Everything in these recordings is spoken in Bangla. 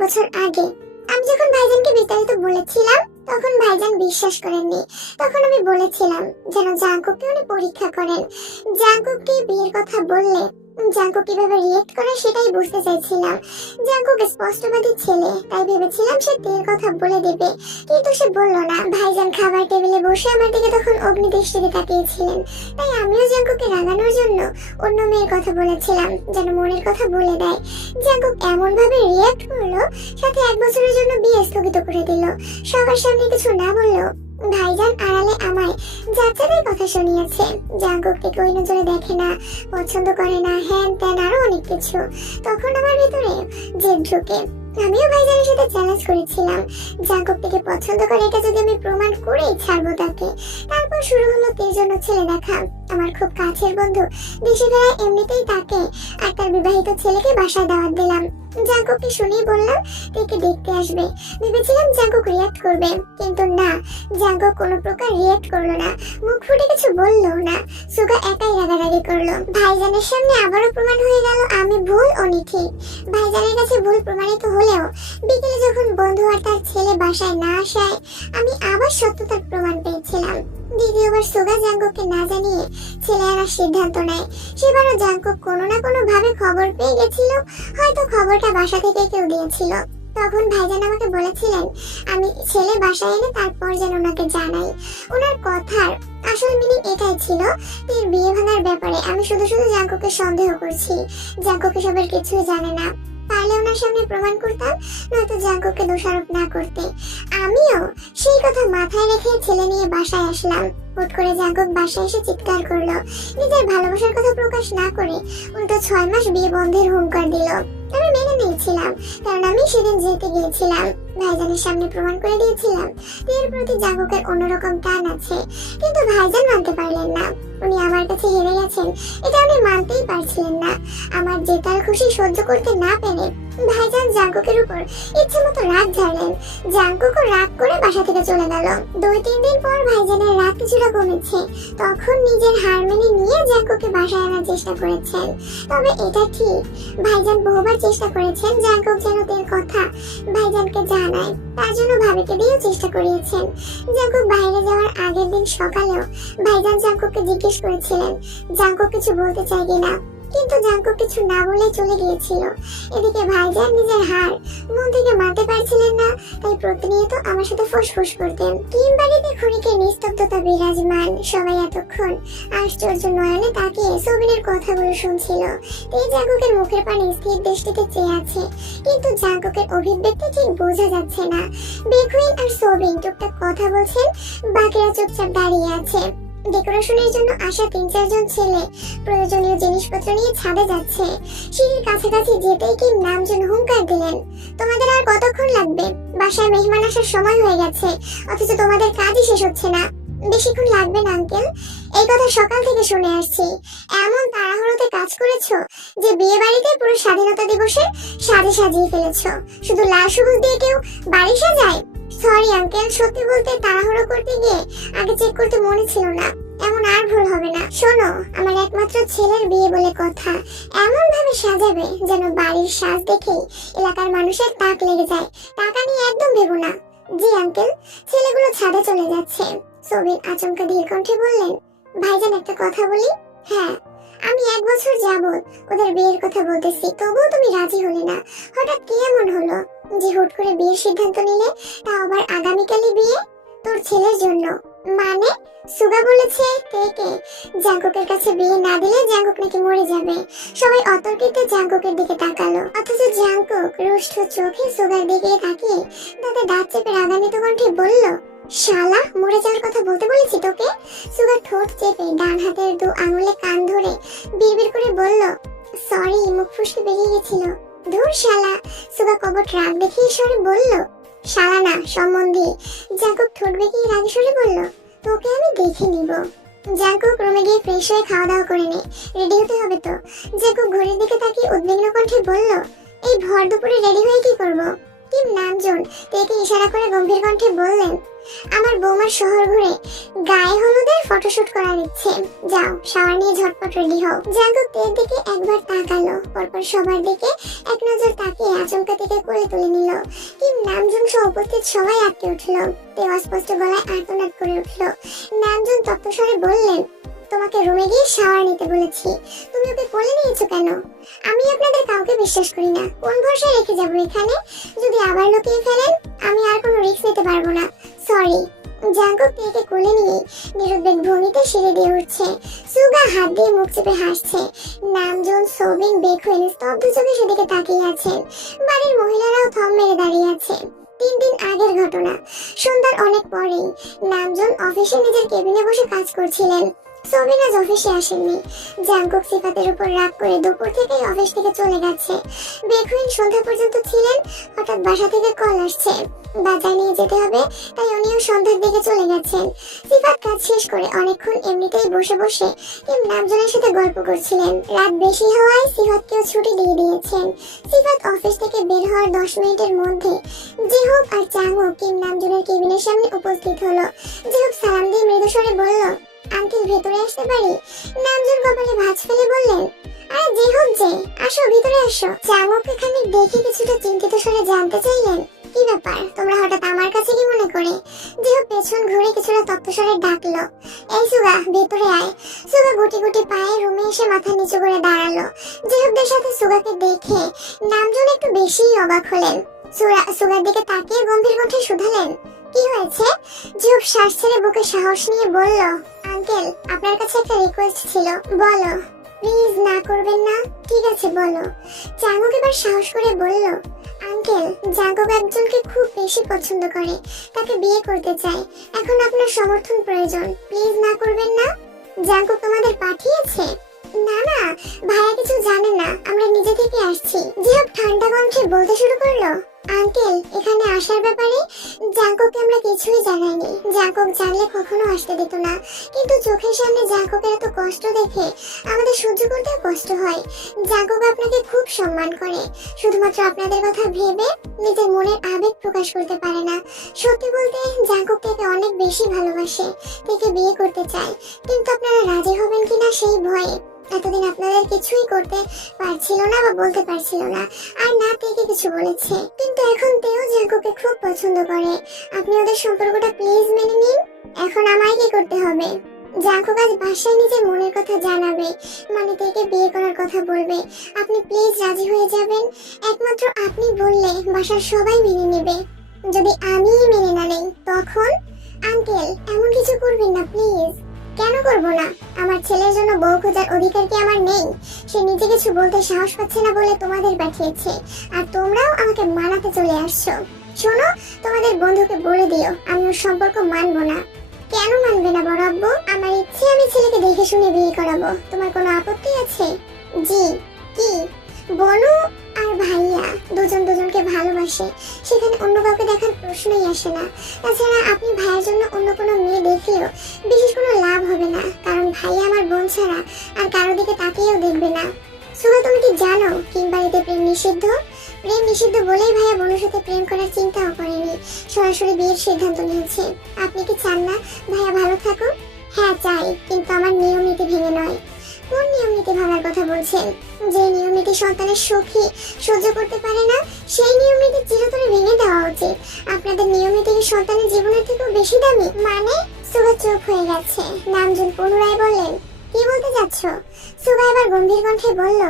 বছর আগে আমি যখন ভাইজানকে বিস্তারিত বলেছিলাম তখন ভাইজান বিশ্বাস করেননি। তখন আমি বলেছিলাম যেন জাঙ্কুককে উনি পরীক্ষা করেন। জাঙ্কুককে বিয়ের কথা বললে জাঙ্কুক কিভাবে রিয়েক্ট করে সেটাই বুঝতে চাইছিলাম। জাঙ্কুক স্পষ্টবাদী ছেলে, তাই ভেবেছিলাম সে বিয়ের কথা বলে দেবে, কিন্তু সে বলল না। ভাইজান খাবার টেবিলে বসে আমার দিকে তখন অগ্নি দৃষ্টিতে তাকিয়েছিলেন, তাই আমিও জাঙ্কুককে রাগানোর জন্য অন্য মেয়ের কথা বলেছিলাম যেন মনের কথা বলে দেয়। জাঙ্কুক এমন ভাবে রিয়েক্ট করলো, সাথে 1 বছরের জন্য বিয়ে স্থগিত করে দিল। সবার সামনে কিছু না বললো। ভাইজান আড়ালে আমায় যাত্রাদের কথা শুনিয়েছে। জাঙ্কুককে কই নজরে দেখে না, পছন্দ করে না, হ্যান ত্যান আরো অনেক কিছু। তখন আমার ভিতরে জেদ ঢুকে। আমিও ভাইজানের সাথে চ্যালেঞ্জ করেছিলাম, জাঙ্কুক থেকে পছন্দ করে এটা যদি আমি প্রমাণ করেই ছাড়বো তাকে। তারপর শুরু হলো তের জন্য ছেলে দেখা। আমার খুব কাছের বন্ধু দেশে ফেরায় এমনিতেই তাকে আর তার বিবাহিত ছেলেকে বাসায় দাওয়াত দিলাম। জাঙ্কুককে শুনেই বললাম তেকে দেখতে আসবে। ভেবেছিলাম জাঙ্কুক রিয়াক্ট করবে, কিন্তু না, জাঙ্কুক কোনো প্রকার রিয়াক্ট করলো না, মুখ ফুটে কিছু বললো না। সুগা একাই রাগারাগি করলো। ভাইজানের সামনে আবারও প্রমাণ হয়ে গেল আমি ভুল উনি ঠিক। ভাইজানের কাছে ভুল প্রমাণিত হলেও বিকেলে যখন বন্ধু আর তার ছেলে বাসায় না আসায় আমি আবার সত্যতার প্রমাণ পেয়েছিলাম। দ্বিতীয়বার সুগা জাঙ্কুককে না জানিয়ে ছেলে আনার সিদ্ধান্ত নেয়। সেবারও জাঙ্কুক কোনো না কোনো ভাবে খবর পেয়ে গেছিল, হয়তো খবরটা বাসা থেকে কেউ দিয়েছিল। তখন ভাইজান আমাকে বলেছিলেন আমি ছেলে বাসায় এনে তারপর যেন ওনাকে জানাই। ওনার কথার আসল মিনিং এটাই ছিল, এর বিয়ে ভাঙার ব্যাপারে আমি শুধু শুধু জাঙ্কুককে সন্দেহ করছি। জাঙ্কুক এসবের কিছুই জানে না। পারলে ওনার সামনে প্রমাণ করতাম, নয়তো জাঙ্কুককে দোষারোপ না করতে। আমিও সেই কথা মাথায় রেখে ছেলে নিয়ে বাসায় আসলাম। হুট করে জাঙ্কুক বাসায় এসে চিৎকার করলো, নিজের ভালোবাসার কথা প্রকাশ না করে উল্টো 6 মাস বিয়ে বন্ধের হুঙ্কার দিল। আমি মেনে নিয়েছিলাম, কারণ আমি সেদিন যেতে গিয়েছিলাম। ভাইজানের সামনে প্রমাণ করে দিয়েছিলাম এর প্রতি জাঙ্কুকের অন্যরকম টান আছে। কিন্তু ভাইজান মানতে পারলেন না। উনি আমার কাছে হেরে গেছেন এটা উনি মানতেই পারছিলেন না। আমার জেতার খুশি সহ্য করতে না পেরে ভাইজান জাঙ্কুকের উপর ইচ্ছে মতো রাগ ঝাড়লেন। জাঙ্কুকও রাগ করে বাসা থেকে চলে গেল। 2-3 দিন পর ভাইজানের রাগ কিছুটা কমেছে। তখন নিজের হার মেনে নিয়ে জাঙ্কুককে বাসায় আনার চেষ্টা করেছেন। তবে এটা ঠিক, ভাইজান বহুবার চেষ্টা করেছেন জাঙ্কুক যেন তের কথা ভাইজানকে জানায়। তার জন্য ভাবিকে দিয়েও চেষ্টা করিয়েছেন। জাঙ্কুক বাইরে যাওয়ার আগের দিন সকালেও ভাইজান জাঙ্কুককে জিজ্ঞেস করেছিলেন জাঙ্কুক কিছু বলতে চায় কিনা, কিন্তু জাঙ্কুক কিছু না বলে চলে গিয়েছিল। এদিকে ভাইজান নিজের হার মন থেকে মানতে পারছিলেন না, তাই প্রতিনিয়ত আমার সাথে ফুসফুস করতেন। কিংবাড়িতে ক্ষণিকের নিস্তব্ধতা বিরাজমান। সবাই এতক্ষণ আশ্চর্য নয়নে তাকিয়ে সোবিনের কথাগুলো শুনছিল। এই জাঙ্কুকের মুখের পানে স্থির দৃষ্টিতে চেয়ে আছে, কিন্তু জাঙ্কুকের অভিব্যক্তি ঠিক বোঝা যাচ্ছে না। বেকুইন আর সোবিন টুকটাক কথা বলছেন, বাকিরা চুপচাপ দাঁড়িয়ে আছে। ডেকোরেশনের জন্য আসা 3-4 জন ছেলে প্রয়োজনীয় জিনিসপত্র নিয়ে ছাদে যাচ্ছে। সিঁড়ির কাছাকাছি যেতেই কি নামজন হুঙ্কার দিলেন, তোমাদের আর কতক্ষণ লাগবে? বাসায় মেহমান আসার সময় হয়ে গেছে, অথচ তোমাদের কাজই শেষ হচ্ছে না। বেশিক্ষণ লাগবে না আঙ্কেল, এই কথা সকাল থেকে শুনে আসছি। এমন তাড়াহুড়োতে কাজ করেছো যে বিয়ে বাড়িতে পুরো স্বাধীনতা দিবসে সাজে সাজিয়ে ফেলেছো। শুধু লাল সবুজ দিয়ে কেউ বাড়ি সাজায়? সরি আঙ্কেল, সত্যি বলতে তাড়াহুড়ো করতে গিয়ে আগে চেক করতে মনে ছিল না। এমন আর ভুল হবে না। শোনো, আমার একমাত্র ছেলের বিয়ে বলে কথা, এমন ভাবে সাজাবে যেন বাড়ির সাজ দেখেই এলাকার মানুষের তাক লেগে যায়। টাকা নিয়ে একদম ভেবো না। জি আঙ্কেল। ছেলেগুলো ছাদে চলে যাচ্ছে। সোবিন আচমকা ধীর কণ্ঠে বললেন, ভাইজান একটা কথা বলি। হ্যাঁ, আমি 1 বছর যাবত ওদের বিয়ের কথা বলতেছি, তবুও তুমি রাজি হলে না। হঠাৎ কি এমন হলো যে হুট করে বিয়ের সিদ্ধান্ত নিলে, তা আবার আগামীকালই বিয়ে তোর ছেলের জন্য? মানে সুগা বলেছে তেকে জাঙ্কুকের কাছে বিয়ে না দিলে জাঙ্কুক নাকি মরে যাবে। সবাই অতর্কিতে জাঙ্কুকের দিকে তাকালো, অথচ জাঙ্কুক রুষ্ট চোখে সুগার দিকে তাকিয়ে দাঁতে দাঁত চেপে রাগান্বিত কণ্ঠে বলল, শালা, মরে যাওয়ার কথা বলতে বলেছি তোকে? সুগার ঠোঁট চেপে ডান হাতের 2 আঙুলে কান ধরে বিড়বিড় করে বলল, সরি, মুখ ফুসকে বেরিয়ে গেছিল। ধুর শালা। সুগা কবট রাগ দেখিয়ে সরে বলল, শালা না, সম্বন্ধী। জাঙ্কুক ঠোঁট বেঁকিয়ে রাগে সরে বলল, তোকে আমি দেখে নিব। জাঙ্কুক রুমে গিয়ে ফ্রেশ হয়ে খাওয়া দাওয়া করে নে, রেডি হতে হবে তো। জাঙ্কুক ঘড়ির দিকে তাকিয়ে উদ্বিগ্ন কণ্ঠে বলল, এই ভর দুপুরে রেডি হয়ে কি করব? কিম নাম নামজুন তেকে ইশারা করে গম্ভীর কণ্ঠে বললেন, আমার বৌমার শহর ঘুরে গায়ে হলুদের ফটোশুট করার ইচ্ছে, যাও শাওয়ার নিয়ে ঝটপট রেডি হও। জাঙ্কুক তের দিকে একবার তাকালো, পরপর সবার দিকে এক নজর তাকিয়ে আচমকা থেকে কোলে তুলে নিল। কিম নামজুন সহ উপস্থিত সবাই আটকে উঠল। তে অস্পষ্ট গলায় আর্তনাদ করে উঠল। নামজুন তপ্তস্বরে বললেন, তোমাকে রুমে গিয়ে শাওয়ার নিতে বলেছি, তুমি ওকে কোলে নিয়েছো কেন? আমি আপনাদের কাউকে বিশ্বাস করি না, কোন ভরসায় রেখে যাবো এখানে? যদি আবার লুকিয়ে ফেলেন আমি আর কোনো রিস্ক নিতে পারবো না, সরি। জাঙ্কুক তেকে কোলে নিয়ে নিরুদ্বেগ ভঙ্গিতে সিঁড়ি দিয়ে উঠছে। সুগা হাত দিয়ে মুখ চেপে হাসছে। নামজুন সোবিং বেক হয়ে স্তব্ধ চোখে সেদিকে তাকিয়ে আছেন। বাড়ির মহিলারাও থম মেরে দাঁড়িয়ে আছে। 3 দিন আগের ঘটনা। সন্ধ্যার অনেক পরেই নামজুন অফিসে নিজের কেবিনে বসে কাজ করছিলেন। সোবিন আজ অফিসে আসেননি। জাঙ্কুক সিফাতের উপর রাগ করে দুপুর থেকেই অফিস থেকে চলে গেছে। বেকুইন সন্ধ্যা পর্যন্ত ছিলেন। হঠাৎ বাসা থেকে কল আসছে, বাজার নিয়ে যেতে হবে, তাই উনিও সন্ধ্যার দিকে চলে গেছেন। সিফাত কাজ শেষ করে অনেকক্ষণ এমনিতেই বসে বসে কিম নামজুনের সাথে গল্প করছিলেন। রাত বেশি হওয়ায় সিফাতকেও ছুটি দিয়ে দিয়েছেন। সিফাত অফিস থেকে বের হওয়ার 10 মিনিটের মধ্যে জিহুক আর চাংও কিম নামজুনের কেবিনের সামনে উপস্থিত হলো। জিহুক সালাম দিয়ে মৃদু স্বরে বলল, আঙ্কেল ভেতরে আসতে পারি? নামজুন কপালে ভাঁজ ফেলে বললেন, আরে জিহুক যে, আসো ভিতরে আসো। চাংওক এখানে দেখে কিছুটা চিন্তিত স্বরে জানতে চাইলেন, কি ব্যাপার, তোমরা হঠাৎ আমার কাছে কি মনে করে? জিহুক পেছন ঘুরে কিছুটা তপ্তস্বরে ডাকলো, এই সুগা ভেতরে আয়। সুগা গুটি গুটি পায়ে রুমে এসে মাথা নিচু করে দাঁড়ালো। জিহুকদের সাথে সুগাকে দেখে নামজুন একটু বেশিই অবাক হলেন। সুগার দিকে তাকিয়ে গম্ভীর কণ্ঠে শুধালেন, কি হয়েছে? জিহুক শ্বাস ছেড়ে বুকে সাহস নিয়ে বলল, আঙ্কেল আপনার কাছে একটা রিকোয়েস্ট ছিল। বলো। প্লিজ না করবেন না? ঠিক আছে বলো। চাঙ্গুক এবার সাহস করে বলল, আঙ্কেল জাঙ্কুক একজনকে খুব বেশি পছন্দ করে, তাকে বিয়ে করতে চায়, এখন আপনার সমর্থন প্রয়োজন, প্লিজ না করবেন না? জাঙ্কুক তোমাদের পাঠিয়েছে? না না, ভাইয়া কিছু জানে না, আমরা নিজে থেকে আসছি। জিহুক ঠান্ডা কণ্ঠে বলতে শুরু করলো, আঙ্কেল এখানে আসার ব্যাপারে জাঙ্কুককে আমরা কিছুই জানাইনি। জাঙ্কুক জানলে কখনো আসতে দিত না, কিন্তু চোখের সামনে জাঙ্কুকের এত কষ্ট দেখে আমাদের সহ্য করতেও কষ্ট হয়। জাঙ্কুক আপনাকে খুব সম্মান করে, শুধুমাত্র আপনাদের কথা ভেবে নিজের মনের আবেগ প্রকাশ করতে পারে না। সত্যি বলতে জাঙ্কুক থেকে অনেক বেশি ভালোবাসে, থেকে বিয়ে করতে চায়, কিন্তু আপনারা রাজি হবেন কিনা সেই ভয়ে এতদিন আপনাদের কিছুই করতে পারছিল না বা বলতে পারছিল না, আর না থেকে কিছু বলেছে। কিন্তু এখন তেও জাঙ্কুকে খুব পছন্দ করে, আপনি ওদের সম্পর্কটা প্লিজ মেনে নিন। এখন আমায় কি করতে হবে? জাঙ্কুক আজ বাসায় নিজের মনের কথা জানাবে, মানে তেকে বিয়ে করার কথা বলবে, আপনি প্লিজ রাজি হয়ে যাবেন। একমাত্র আপনি বললে বাসার সবাই মেনে নেবে, যদি আমিই মেনে না নেই তখন? আঙ্কেল এমন কিছু করবেন না প্লিজ। কেন করব না? আমার ছেলের জন্য বউ খোঁজার অধিকার কি আমার নেই? সে নিজে কিছু বলতে সাহস পাচ্ছে না বলে তোমাদের পাঠিয়েছে, আর তোমরাও আমাকে মানাতে চলে আসছো। শোনো, তোমাদের বন্ধুকে বলে দিও আমি ওর সম্পর্ক মানবো না। কেন মানবে না বড় আব্বু? আমার ইচ্ছে আমি ছেলেকে দেখে শুনে বিয়ে করাবো, তোমার কোনো আপত্তি আছে? জি। কি? বনু আর ভাইয়া দুজন দুজনকে ভালোবাসে, সেখানে অন্য কাউকে দেখার প্রশ্নই আসে না। তাছাড়া আপনি ভাইয়ের জন্য অন্য কোনো মেয়ে দেখলেও বিশেষ কোনো লাভ হবে না, কারণ ভাইয়া আমার বোন ছাড়া আর কারো দিকে তাকিয়েও দেখবে না। সুগা তুমি কি জানো কিম বাড়িতে প্রেম নিষিদ্ধ? প্রেম নিষিদ্ধ বলেই ভাইয়া বোনের সাথে প্রেম করার চিন্তাও করেনি, সরাসরি বিয়ের সিদ্ধান্ত নিয়েছে। আপনি কি চান না ভাইয়া ভালো থাকুক? হ্যাঁ চাই, কিন্তু আমার নিয়ম নীতি ভেঙে নয়। কোন নিয়ম নীতি ভাঙার কথা বলছেন? যে নিয়ম নীতি সন্তানের সুখী সহ্য করতে পারে না, সেই নিয়ম নীতি চিরতরে ভেঙে দেওয়া উচিত। আপনাদের নিয়ম নীতি সন্তানের জীবনের থেকেও বেশি দামি? মানে? সুগা চুপ হয়ে গেছে। নামজুন পুনরায় বললেন, কি বলতে যাচ্ছ? সুগা এবার গম্ভীর কণ্ঠে বলল,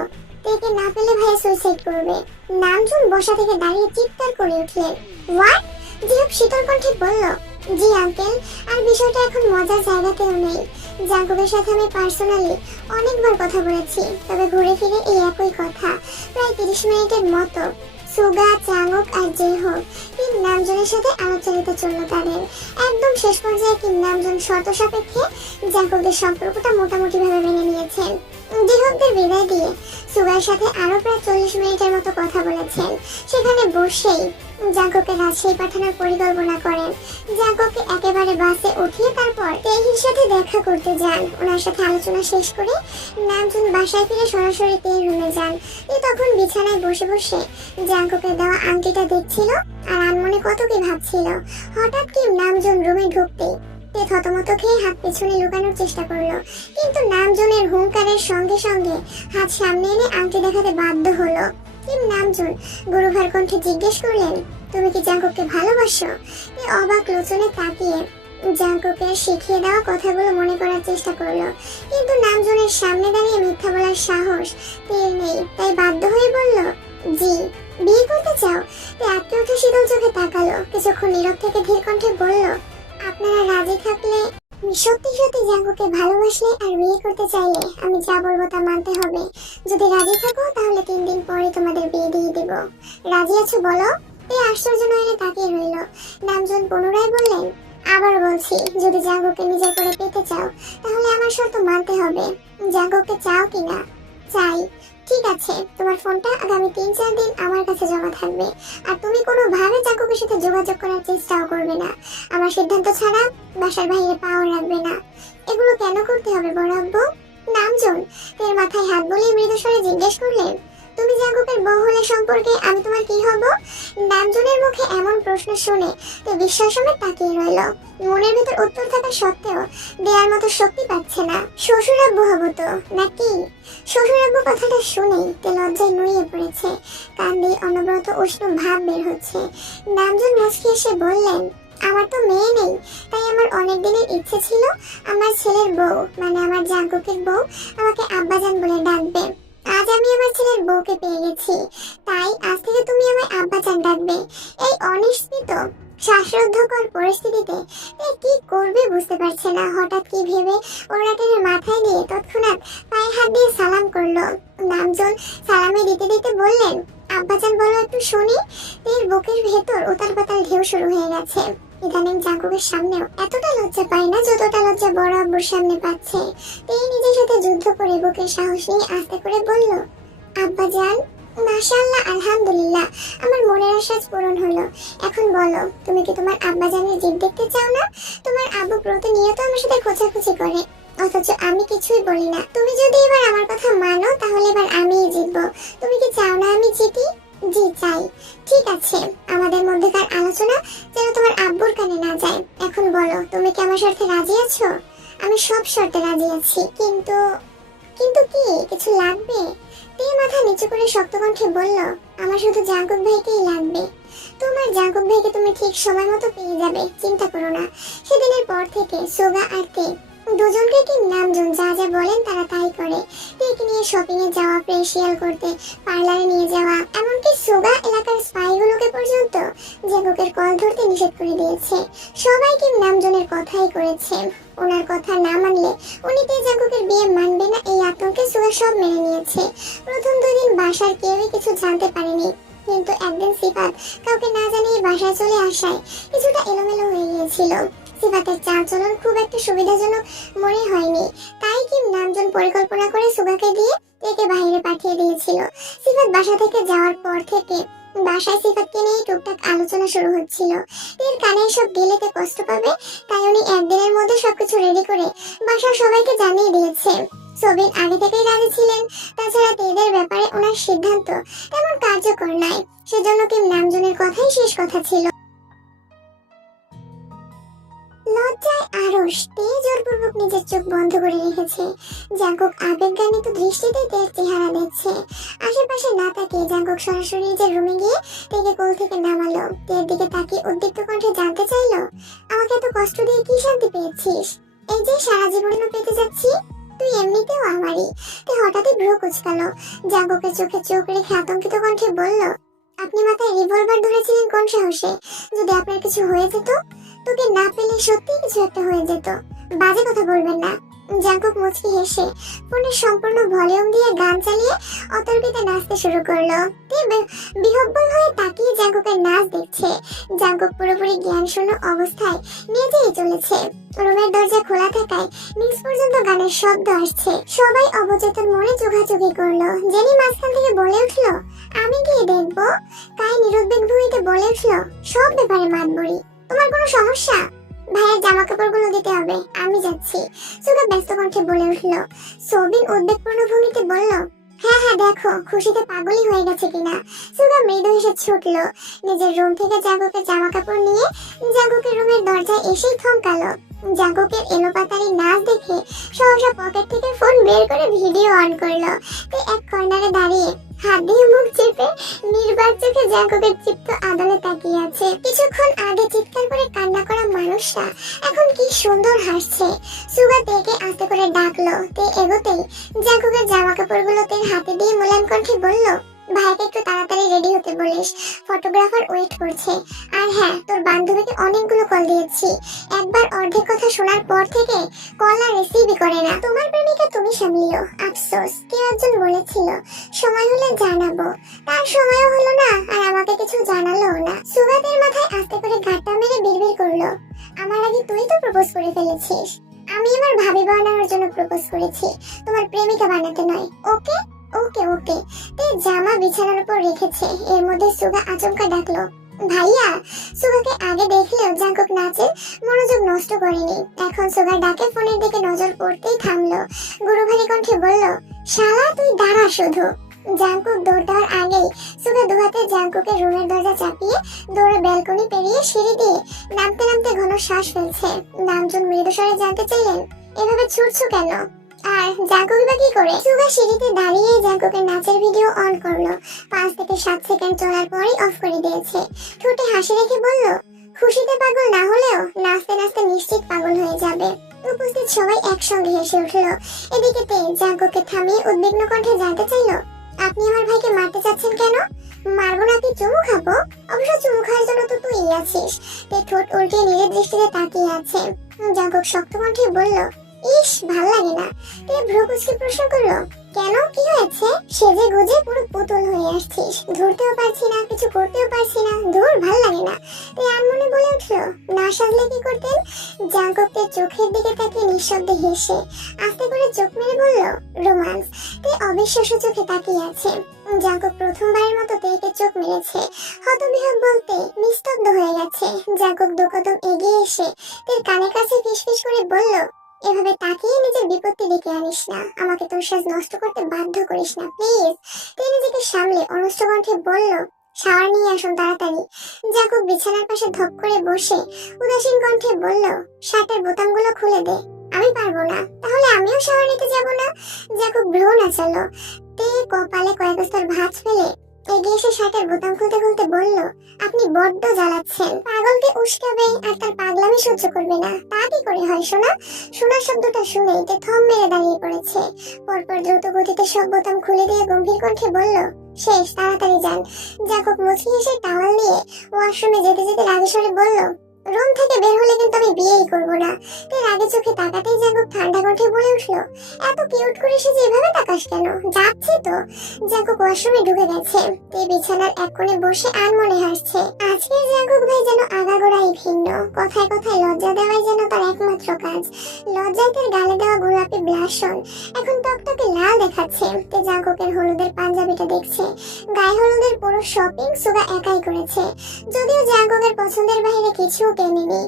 তেকে না পেলে ভাইয়া সুইসাইড করবে। নামজুন বসা থেকে দাঁড়িয়ে চিৎকার করে উঠলেন, হোয়াট? জিহুক শীতল কণ্ঠে বলল, জি আঙ্কেল, আর বিষয়টা এখন মজার জায়গাতেও নেই। জাঙ্কুকের সাথে আমি পার্সোনালি অনেকবার কথা বলেছি, তবে ঘুরে ফিরে এই একই কথা, প্রায় 30 মিনিটের মতো। সুগা, চাঙ্গুক আর জেহো কিম নামজনের সাথে আলোচনাতে চলল তাদের। একদম শেষ পর্যায়ে কিম নামজন শর্ত সাপেক্ষে জাঙ্কুকদের সম্পর্কটা মোটামুটি ভাবে মেনে নিয়েছেন। জেহোকদের বিদায় দিয়ে সুগার সাথে আরো প্রায় 40 মিনিটের মতো কথা বলেছেন। সেখানে বসেই জাঙ্কুককে রাজশাহী পাঠানোর পরিকল্পনা করেন। জাঙ্কুককে একেবারে বাসে উঠিয়ে তারপর তেহির সাথে দেখা করতে যান। ওনার সাথে আলোচনা শেষ করে নামজুন বাসায় ফিরে সরাসরি তেহির রুমে যান। তখন বিছানায় বসে বসে জাঙ্কুকের দেওয়া আংটিটা দেখছিল আর আনমনে কত কি ভাবছিল। হঠাৎ কিম নামজুন রুমে ঢুকতেই তে থতমত খেয়ে হাত পেছনে লুকানোর চেষ্টা করলো, কিন্তু নামজুনের হুঙ্কারের সঙ্গে সঙ্গে হাত সামনে এনে আংটি দেখাতে বাধ্য হলো। কিম নামজুন গুরুভার কণ্ঠে জিজ্ঞেস করলেন, তুমি কি জাঙ্কুককে ভালোবাসো? তে অবাক লোচনে তাকিয়ে জাঙ্কুকের শিখিয়ে দেওয়া কথাগুলো মনে করার চেষ্টা করলো, কিন্তু নামজুনের সামনে দাঁড়িয়ে মিথ্যা বলার সাহস তের নেই, তাই বাধ্য হয়ে বলল, জি। বিয়ে করতে চাও? তে আটকে উঠে শীতল চোখে তাকালো, কিছুক্ষণ নীরব থেকে ধীর কণ্ঠে বলল, আপনারা রাজি থাকলে, সত্যি সত্যি জাঙ্কুকে ভালোবাসলে আর বিয়ে করতে চাইলে আমি যা বলবো তা মানতে হবে। যদি রাজি থাকো তাহলে 3 দিন পরে তোমাদের বিয়ে দিয়ে দেব। রাজি আছো বলো? এই আশ্চর্য নয়নে তাকিয়ে রইল। নামজুন পুনরায় বললেন, আবার বলছি, যদি জাঙ্কুকে নিজের করে পেতে চাও তাহলে আমার শর্ত মানতে হবে। জাঙ্কুকে চাও কিনা? চাই। ঠিক আছে, তোমার ফোনটা আগামী 3-4 দিন আমার কাছে জমা থাকবে, আর তুমি কোনোভাবে জাঙ্কুকের সাথে যোগাযোগ করার চেষ্টাও করবে না। আমার সিদ্ধান্ত ছাড়া বাসার বাইরে পাও রাখবে না। এগুলো কেন করতে হবে বড় আব্বু? নামজুন তের মাথায় হাত বুলিয়ে মৃদু স্বরে জিজ্ঞেস করলেন, তুমি জাঙ্কুকের বউ হলে সম্পর্কে আমি তোমার কি হব? নামজুনের মুখে এমন প্রশ্ন শুনে তে বিস্ময় সমেত তাকিয়ে রইল। মনের ভিতর উত্তর থাকা সত্ত্বেও দেওয়ার মতো শক্তি পাচ্ছে না। শ্বশুর আব্বু হবো তো নাকি? শ্বশুর আব্বু কথাটা শুনেই তে লজ্জায় নুয়ে পড়েছে, কান দিয়ে অনবরত উষ্ণ ভাব বের হচ্ছে। নামজুন মুচকি এসে বললেন, আমার তো মেয়ে নেই, তাই আমার অনেক দিনের ইচ্ছে ছিল আমার ছেলের বউ, মানে আমার জাঙ্কুকের বউ, আমাকে আব্বাজান বলে ডাকবে। আজ আমি আমার ছেলের বউকে পেয়ে গেছি, তাই আজ থেকে তুমি আমায় আব্বাজান ডাকবে। এই অনিশ্চিত শ্বাসরুদ্ধকর পরিস্থিতিতে কি করবে বুঝতে পারছে না। হঠাৎ কি ভেবে ওরাটের মাথায় দিয়ে তৎক্ষণাৎ পায়ে হাত দিয়ে সালাম করলো। নামজুন সালামে দিতে দিতে বললেন, আব্বাজান বলো একটু শুনি। এর বুকের ভেতর উতাল পাতাল ঢেউ শুরু হয়ে গেছে। ইদানিং জাঙ্কুকের সামনেও এতটা লজ্জা পায় না যতটা লজ্জা বড় আব্বুর সামনে পাচ্ছে। তিনি নিজের সাথে যুদ্ধ করে বুকের সাহস নিয়ে আস্তে করে বলল, আব্বাজান। মাশাআল্লাহ, আলহামদুলিল্লাহ, আমার মনের আশা পূরণ হলো। এখন বলো, তুমি কি তোমার আব্বাজানের জিদ দেখতে চাও না? তোমার আব্বু প্রতিনিয়ত আমার সাথে খোঁচাখুচি করে, অথচ আমি কিছুই বলি না। তুমি যদি এবার আমার কথা মানো তাহলে এবার আমিই জিতবো। তুমি কি চাও না আমি জিতি? জি চাই। ঠিক আছে, আমাদের মধ্যকার আলোচনা যেন তোমার আব্বুর কানে না যায়। এখন বলো, তুমি কি আমার শর্তে রাজি আছো? আমি সব শর্তে রাজি আছি, কিন্তু কিন্তু কি কিছু লাগবে? তে মাথা নিচু করে শক্ত কণ্ঠে বলল, আমার শুধু জাঙ্কুক ভাইকেই লাগবে। তোমার জাঙ্কুক ভাইকে তুমি ঠিক সময় মতো পেয়ে যাবে, চিন্তা করো না। সেদিনের পর থেকে সোগা আর তে দুজনকে কি নামজুন যা যা বলেন তারা তাই করে। কেক নিয়ে শপিং এ যাওয়া, ফেসিয়াল করতে পার্লারে নিয়ে যাওয়া, এমনকি সোগা এলাকার স্পাইগুলোকে পর্যন্ত জাঙ্কুকের কল ধরতে নিষেধ করে দিয়েছে। সবাই কি নামজুনের কথাই করেছে। ওনার কথা না মানলে উনি তে জাঙ্কুকের বিয়ে মানবে না, এই আতঙ্কে সোগা সব মেনে নিয়েছে। প্রথম 2 দিন বাসার কেউই কিছু জানতে পারেনি, কিন্তু একদিন সিফাত কাউকে না জানিয়ে বাসায় চলে আসায় কিছুটা এলোমেলো হয়ে গিয়েছিল। সিফাতের চালচলন খুব একটা সুবিধাজনক মনে হয়নি, তাই কি নামজুন পরিকল্পনা করে সুগাকে দিয়ে একে বাইরে পাঠিয়ে দিয়েছিল। সিফাত বাসা থেকে যাওয়ার পর থেকে বাসায় সিফাতকে নিয়ে টুকটাক আলোচনা শুরু হচ্ছিল। এর কানে সব গেলেতে কষ্ট পাবে, তাই উনি একদিনের মধ্যে সবকিছু রেডি করে বাসার সবাইকে জানিয়ে দিয়েছে। সবিন আগে থেকেই রাজি ছিলেন, তাছাড়া তেদের ব্যাপারে ওনার সিদ্ধান্ত তেমন কার্যকর নয়, সেজন্য কি নামজুনের কথাই শেষ কথা ছিল। লজ্জায় আরশ তে জোরপূর্বক নিজের চোখ বন্ধ করে রেখেছে। জাঙ্কুক আবেগগানিত দৃষ্টিতে তের চেহারা দেখছে। আশেপাশে না তাকিয়ে জাঙ্কুক সরাসরি নিজের রুমে গিয়ে তেকে কোল থেকে নামালো। তের দিকে তাকিয়ে উদ্দীপ্ত কণ্ঠে জানতে চাইলো, আমাকে এত কষ্ট দিয়ে কি শান্তি পেয়েছিস? এই যে সারা জীবন পেতে যাচ্ছি, তুই এমনিতেও আমারই। তে হঠাৎই ভ্রু কুঁচকালো। জাঙ্কুকের চোখে চোখ রেখে আতঙ্কিত কণ্ঠে বলল, আপনি মাথায় রিভলভার ধরেছিলেন কোন সাহসে? যদি আপনার কিছু হয়ে যেত? তোকে না পেলে সত্যি কিছু একটা হয়ে যেত। বাজে কথা বলবেন না। জাঙ্কুক মুচকি হেসে ফোনের সম্পূর্ণ ভলিউম দিয়ে গান চালিয়ে অতর্কিতে নাচতে শুরু করলো। বিহব্বল হয়ে তাকিয়ে জাঙ্কুকের নাচ দেখছে। জাঙ্কুক পুরোপুরি জ্ঞান শূন্য অবস্থায় নিজেই চলেছে। রুমের দরজা খোলা থাকায় নিচ পর্যন্ত গানের শব্দ আসছে। সবাই অবচেতন মনে চোখাচোখি করলো। জেনি মাঝখান থেকে বলে উঠলো, আমি গিয়ে দেখবো। কাই নিরুদ্বেগ ভূমিতে বলে উঠলো, সব ব্যাপারে মাতবরি। তোমার কোনো সমস্যা? ভাইয়ের জামা কাপড়গুলো দিতে হবে, আমি যাচ্ছি। সুগা ব্যস্ত কণ্ঠে বলে উঠলো। সবিন উদ্বেগপূর্ণ ভঙ্গিতে বলল, হ্যাঁ হ্যাঁ, দেখো খুশিতে পাগলই হয়ে গেছে কিনা। সুগা মৃদু হেসে ছুটলো নিজের রুম থেকে জাঙ্কুকের জামা কাপড় নিয়ে জাঙ্কুকের রুমের দরজায় এসেই থমকালো। জাঙ্কুকের এলোপাতাড়ি নাচ দেখে সহসা পকেট থেকে ফোন বের করে ভিডিও অন করলো। তে এক কর্নারে দাঁড়িয়ে হাত দিয়ে মুখ চেপে নির্বাক চোখে জাঙ্কুকের চিত্ত আদলে তাকিয়ে আছে। কিছুক্ষণ আগে চিৎকার করে কান্না করা মানুষটা এখন কি সুন্দর হাসছে। সুগা তেকে আস্তে করে ডাকলো। তে এগোতেই জাঙ্কুকের জামা কাপড়গুলো তের হাতে দিয়ে মোলায়েম কণ্ঠে বলল, ভাইকে একটু তাড়াতাড়ি রেডি হতে বলিস, ফটোগ্রাফার ওয়েট করছে। আর হ্যাঁ, তোর বান্ধবীকে অনেকগুলো কল দিয়েছি, একবার অর্ধেক কথা শোনার পর থেকে কল আর রিসিভই করে না। তোমার প্রেমিকা তুমি সামলিও, আফসোস। কেউ একজন বলেছিল সময় হলে জানাবো, তার সময়ও হলো না আর আমাকে কিছু জানালোও না। সুগাতের মাথায় আস্তে করে ঘাটটা মেরে বিড়বিড় করলো, আমার আগে তুই তো প্রপোজ করে ফেলেছিস। আমি আমার ভাবি বানানোর জন্য প্রপোজ করেছি, তোমার প্রেমিকা বানাতে নয়। ওকে ওকে ওকে। তে জামা বিছানার উপর রেখেছে, এর মধ্যে সুগা আচমকা ডাকলো, ভাইয়া। সুগাকে আগে দেখলেও জাঙ্কুক নাচে মনোযোগ নষ্ট করেনি। এখন সুগার ডাকে ফোনের দিকে নজর পড়তেই থামলো। গুরুভারী কণ্ঠে বলল, শালা তুই দাঁড়া শুধু। জাঙ্কুক দৌড় দেওয়ার আগেই সুগা দুহাতে জাঙ্কুকের রুমের দরজা চাপিয়ে দৌড়ে ব্যালকনি পেরিয়ে সিঁড়ি দিয়ে নামতে নামতে ঘন শ্বাস ফেলছে। নামজন মৃদুস্বরে জানতে চাইলেন, এভাবে ছুটছো কেন? আর জাঙ্কুক বা কি করে? সুগা সিঁড়িতে দাঁড়িয়ে জাঙ্কুকের নাচের ভিডিও অন করলো। 5 থেকে 7 সেকেন্ড চলার পরই অফ করে দিয়েছে। ঠোঁটে হাসি রেখে বলল, খুশিতে পাগল না হলেও নাচতে নাচতে নিশ্চিত পাগল হয়ে যাবে। উপস্থিত সবাই একসঙ্গে হেসে উঠলো। এদিকে তে জাঙ্কুককে থামিয়ে উদ্বিগ্ন কণ্ঠে জানতে চাইলো, আপনি আমার ভাইকে মারতে চাচ্ছেন কেন? মারবো নাকি চুমু খাবো? অবশ্য চুমু খাওয়ার জন্য তো তুই আছিস। তে ঠোঁট উল্টে নিজের দৃষ্টিতে তাকিয়ে আছে। জাঙ্কুক শক্ত কণ্ঠে বলল, ইস ভাল লাগে না। তে ভ্রু কুঁচকে প্রশ্ন করলো, কেন, কি হয়েছে? সেজে গুজে পুরো পুতুল হয়ে আসছিস, ধরতেও পারছি না, কিছু করতেও পারছি না, ধুর ভাল লাগে না। তে আনমনে বলে উঠলো, না সাজলে কি করতেন? জাঙ্কুককে চোখের দিকে তাকিয়ে নিঃশব্দে হেসে আস্তে করে চোখ মেরে বলল, রোমান্স। তে অবিশ্বাস্য চোখে তাকিয়ে আছে। জাঙ্কুক প্রথমবারের মতো তেকে চোখ মেরেছে। হতবিহ্বল বলতে নিস্তব্ধ হয়ে গেছে। জাঙ্কুক দু কদম এগিয়ে এসে তের কানের কাছে ফিসফিস করে বলল, এভাবে তাকিয়ে নিজের বিপত্তি ডেকে আনিস না, আমাকে তোর সাজ নষ্ট করতে বাধ্য করিস না প্লিজ। তিনি নিজেকে সামলে অনুষ্ঠ কণ্ঠে বলল, শাওয়ার নিয়ে আসুন তাড়াতাড়ি। জাঙ্কুক বিছানার পাশে ধপ করে বসে উদাসীন কণ্ঠে বলল, শার্টের বোতামগুলো খুলে দে। আমি পারবো না। তাহলে আমিও শাওয়ার নিতে যাব না। জাঙ্কুক ভ্রু নাচালো। তে কপালে কয়েক স্তর ভাঁজ ফেলে এগিয়ে এসে শার্টের বোতাম খুলতে খুলতে বলল, আপনি বড্ড জ্বালাচ্ছেন। পাগলকে উস্কাবে আর তার পাগলামি সহ্য করবে না, তা কি করে হয় সোনা? সোনার শব্দটা শুনেই তে থম মেরে দাঁড়িয়ে পড়েছে। পরপর দ্রুত গতিতে সব বোতাম খুলে দিয়ে গম্ভীর কণ্ঠে বলল, শেষ, তাড়াতাড়ি যান। জাঙ্কুক মুচকি এসে টাওয়াল নিয়ে ওয়াশরুমে যেতে যেতে রাগে স্বরে বলল, রুম থেকে বের হলে কিন্তু আমি বিয়েই করবো না। তে রাগে চোখে তাকাতেই জাঙ্কুক ঠান্ডা কণ্ঠে বলে উঠলো, এত কিউট করে সে যে এভাবে তাকাস কেন? যাচ্ছি তো। জাঙ্কুক ওয়াশরুমে ঢুকে গেছে। তে বিছানার এক কোণে বসে আনমনে হাসছে। আজকের জাঙ্কুক ভাই যেন আগাগোড়াই ভিন্ন। কথায় কথায় লজ্জা দেওয়াই যেন তার একমাত্র কাজ। লজ্জায় তার গালে দেওয়া গোলাপি ব্লাশন এখন টকটকে লাল দেখাচ্ছে। তে জাঙ্কুকের হলুদের পাঞ্জাবিটা দেখছে। গায়ে হলুদের পুরো শপিং সুগা একাই করেছে, যদিও জাঙ্কুকের পছন্দের বাইরে কিছু কেনেনি।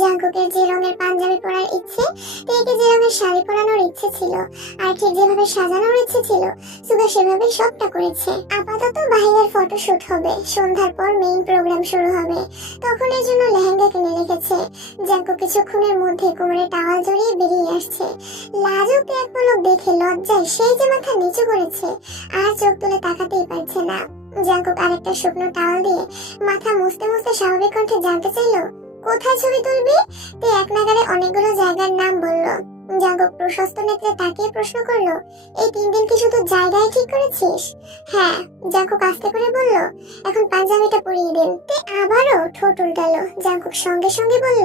জাঙ্কুকের যে রঙের পাঞ্জাবি পরার ইচ্ছে, তেকে যে রঙের শাড়ি পরানোর ইচ্ছে ছিল, আর ঠিক যেভাবে সাজানোর ইচ্ছে ছিল, সুগা সেভাবে সবটা করেছে। আপাতত বাইরের ফটোশুট হবে, সন্ধ্যার পর মেইন প্রোগ্রাম শুরু হবে, তখন এর জন্য লেহেঙ্গা কিনে রেখেছে। জাঙ্কুক কিছুক্ষণের মধ্যে কোমরে টাওয়াল জড়িয়ে বেরিয়ে আসছে। লাজুক এক পলক দেখে লজ্জায় সেই যে মাথা নিচু করেছে, আর চোখ তুলে তাকাতেই পারছে না। জাঙ্কুক আরেকটা শুকনো টাওয়াল দিয়ে মাথা মুছতে মুছতে স্বাভাবিক কণ্ঠে জানতে চাইলো, কোথায় ছবি তুলবি? তে এক নাগারে অনেকগুলো জায়গার নাম বলল। জাঙ্কুক প্রশস্ত নেত্রে তাকিয়ে প্রশ্ন করলো, এই 3 দিন কি শুধু জায়গায় ঠিক করেছিস? হ্যাঁ। জাঙ্কুক আস্তে করে বলল, এখন পাঞ্জাবিটা পরিয়ে দিন। তে আবারও ঠোঁট উল্টালো। জাঙ্কুক সঙ্গে সঙ্গে বলল,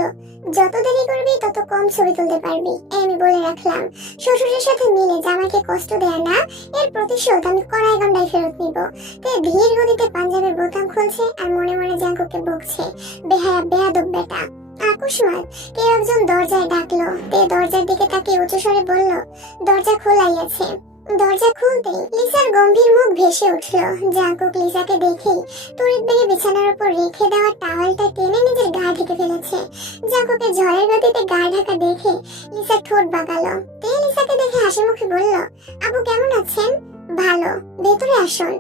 যত দেরি করবি তত কম ছবি তুলতে পারবি, আমি বলে রাখলাম। শ্বশুরের সাথে মিলে জামাইকে কষ্ট দেয়া না, এর প্রতিশোধ আমি কড়াই গন্ডায় ফেরত নিব। তে ধীর গতিতে পাঞ্জাবির বোতাম খুলছে আর মনে মনে জাঙ্কুককে বকছে, বেহায়া বেয়াদব বেটা। আকস্মাৎ কেউ একজন দরজায় ডাকলো। তে দরজার দিকে তাকিয়ে উঁচু স্বরে বলল, দরজা খোলাই আছে। দরজা খুলতেই লিসার গম্ভীর মুখ ভেসে উঠলো। জাঙ্কুক লিসাকে দেখেই তড়িৎ বেগে বিছানার উপর রেখে দেওয়া টাওয়ালটা টেনে নিজের গা ঢেকে ফেলেছে। জাঙ্কুকের ঝড়ের গতিতে গা ঢাকা দেখে লিসা ঠোঁট বাঁকালো। তে লিসাকে দেখে হাসি মুখে বলল, আপু কেমন আছেন? ভালো, ভেতরে আসুন।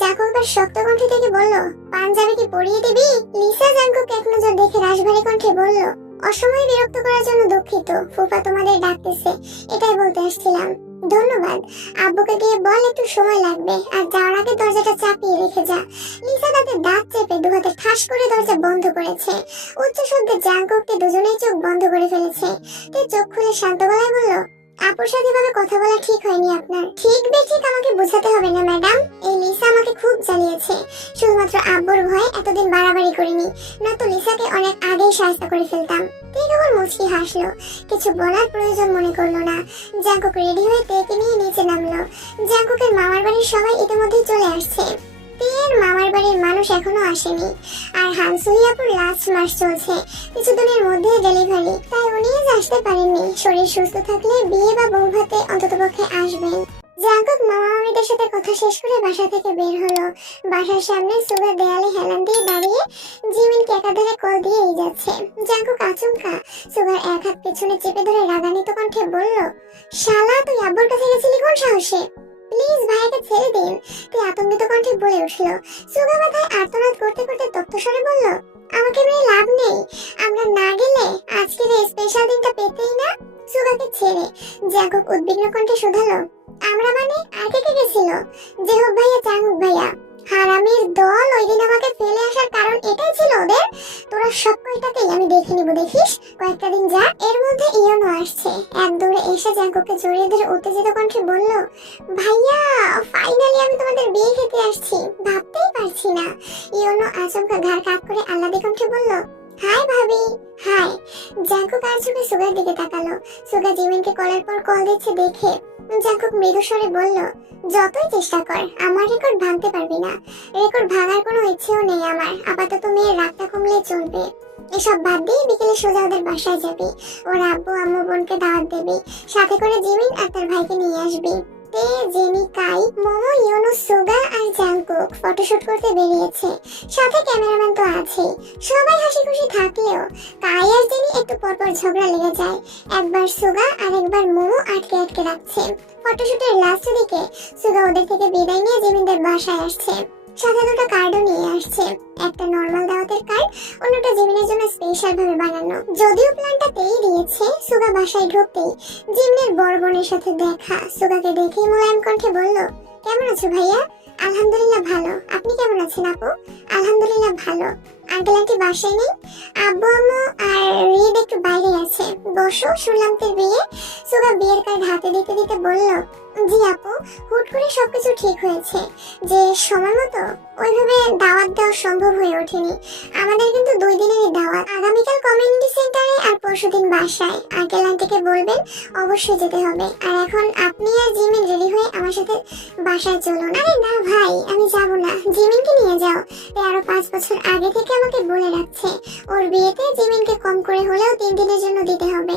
জাঙ্কুক তার শক্ত কণ্ঠে থেকে বলল, পাঞ্জাবি কি পরিয়ে দিবি? লিসা জাঙ্কুক এক নজর দেখে রাশভারী কণ্ঠে বলল, অসময়ে বিরক্ত করার জন্য দুঃখিত, ফুফা তোমাদের ডাকতেছে, এটাই বলতে আসছিলাম। ধন্যবাদ। আব্বুকে গিয়ে বল একটু সময় লাগবে, আর যাওয়ার আগে দরজাটা চাপিয়ে রেখে যা। লিসা তাদের দাঁত চেপে দু হাতে ঠাস করে দরজা বন্ধ করেছে। উচ্চ শব্দে জাঙ্কুককে দুজনেই চোখ বন্ধ করে ফেলেছে। তে চোখ খুলে শান্ত গলায় বলল, আপুর সাথে ভাবে কথা বলা ঠিক হয়নি আপনার। ঠিক বেঠিক আমাকে বোঝাতে হবে না ম্যাডাম, এই লিসা আমাকে খুব জ্বালিয়েছে। শুধুমাত্র আব্বুর ভয়ে এতদিন বাড়াবাড়ি করিনি, নয়তো লিসাকে অনেক আগেই সাহায্য করে ফেলতাম। তুই কেবল মুচকি হাসলো, কিছু বলার প্রয়োজন মনে করলো না। জাঙ্কুক রেডি হয়ে তেকে নিয়ে নিচে নামলো। জাঙ্কুকের মামার বাড়ির সবাই ইতিমধ্যেই চলে আসছে। তের মামার বাড়ির মানুষ এখনো আসেনি, আর হানসুহি আপুর লাস্ট মাস চলছে, কিছুদিনের মধ্যে ডেলিভারি, তাই উনি আজ আসতে পারেননি। শরীর সুস্থ থাকলে বিয়ে বা বউ ভাতে অন্ততপক্ষে আসবেন। জাঙ্কুক মামা মামিদের সাথে কথা শেষ করে বাসা থেকে বের হলো। বাসার সামনে সুগার দেয়ালে হেলান দিয়ে দাঁড়িয়ে জিমিনকে একাধারে কল দিয়েই যাচ্ছে। জাঙ্কুক আচমকা সুগার এক হাত পেছনে চেপে ধরে রাগান্বিত কণ্ঠে বলল, শালা তুই আব্বুর কাছে গেছিলি কোন সাহসে? প্লিজ ভাইকে ছেড়ে দিন, তুই আতঙ্কিত কণ্ঠে বলে উঠল। সুগা মাথায় আর্তনাদ করতে করতে তপ্তস্বরে বলল, আমাকে মেয়ে লাভ নেই, আমরা না গেলে আজকের এই স্পেশাল দিনটা পেতেই না। সুগাকে ছেড়ে জাঙ্কুক উদ্বিগ্ন কণ্ঠে শুধালো, আমরা মানে আর কে কে গেছিল? জেহব ভাইয়া, জাঙ্কুক ভাইয়া। হারামির দল, ওই দিন আমাকে ফেলে আসার কারণ এটাই ছিল ওদের। তোরা সব কয়টাকেই আমি দেখে নিব, দেখিস। কয়েকটা দিন যা। এর মধ্যে ইয়নো আসছে। এক দৌড়ে এসে জাঙ্কুককে জড়িয়ে ধরে উত্তেজিত কণ্ঠে বলল, ভাইয়া ফাইনালি আমি তোমাদের বিয়ে খেতে আসছি, ভাবতেই পারছি না। ইয়নো আচমকা ঘাড় কাত করে আহ্লাদে কণ্ঠে বলল, হাই ভাবি। হাই। জাঙ্কুক আর চোখে সুগার দিকে তাকালো। সুগা জিমিনকে কলের পর কল দিচ্ছে দেখে জাঙ্কুক মৃদু স্বরে বলল, যতই চেষ্টা কর আমার রেকর্ড ভাঙতে পারবি না। রেকর্ড ভাঙার কোনো ইচ্ছেও নেই আমার। আপাতত মেয়ের রাগটা কমলে চলবে। এসব বাদ দিয়ে বিকেলে সোজা ওদের বাসায় যাবি। ওর আব্বু আম্মু বোনকে দাওয়াত দেবি, সাথে করে জিমিন আর তার ভাইকে নিয়ে আসবি। তে, জেনি, কাই, মোমো, ইয়োনো, সুগা আর জাঙ্কুক ফটোশুট করতে বেরিয়েছে। সাথে ক্যামেরাম্যান তো আছেই। সবাই হাসি খুশি থাকলেও কাই আর জেনি একটু পরপর ঝগড়া লেগে যায়। একবার সুগা আর একবার মোমো আটকে আটকে রাখছে। ফটোশুটের লাস্ট দিকে সুগা ওদের থেকে বিদায় নিয়ে জিমিনদের বাসায় আসছে। সাথে দুটো কার্ডও নিয়ে আসছে, একটা নরমাল দাওয়াতের কার্ড, অন্যটা জিমিনের জন্য স্পেশাল ভাবে বানানো। যদিও প্ল্যানটা তেই দিয়েছে। সুগা বাসায় ঢুকতেই জিমিনের বড় বোনের সাথে দেখা। সুগাকে দেখেই মোলায়েম কণ্ঠে বলল, কেমন আছো ভাইয়া? আলহামদুলিল্লাহ ভালো। আপনি কেমন আছেন আপু? আলহামদুলিল্লাহ ভালো। আঙ্কেল আন্টি বাসায় নেই? আব্বু আম্মু আর রিদ একটু বাইরে আছে। বসো, শুনলাম তোর বিয়ে। সুগা বিয়ের কার্ড হাতে দিতে দিতে বলল, জি আপু, হুট করে সবকিছু ঠিক হয়েছে। যে সময় মতো ওইভাবে দাওয়াত দেওয়া সম্ভব হয়ে ওঠেনি। আমাদের কিন্তু 2 দিনেরই দাওয়াত। আগামীকাল কমিউনিটি সেন্টারে আর পরশুদিন বাসায়। আঙ্কেল আন্টিকে বলবেন অবশ্যই যেতে হবে। আর এখন আপনি আর জিমিন রেডি হয়ে আমার সাথে বাসায় চলুন। আরে না ভাই, আমি যাব না, জিমিনকে নিয়ে যাও। আরো 5 বছর আগে থেকে আমাকে বলে রাখছে ওর বিয়েতে জিমিনকে কম করে হলেও 3 দিনের জন্য দিতে হবে।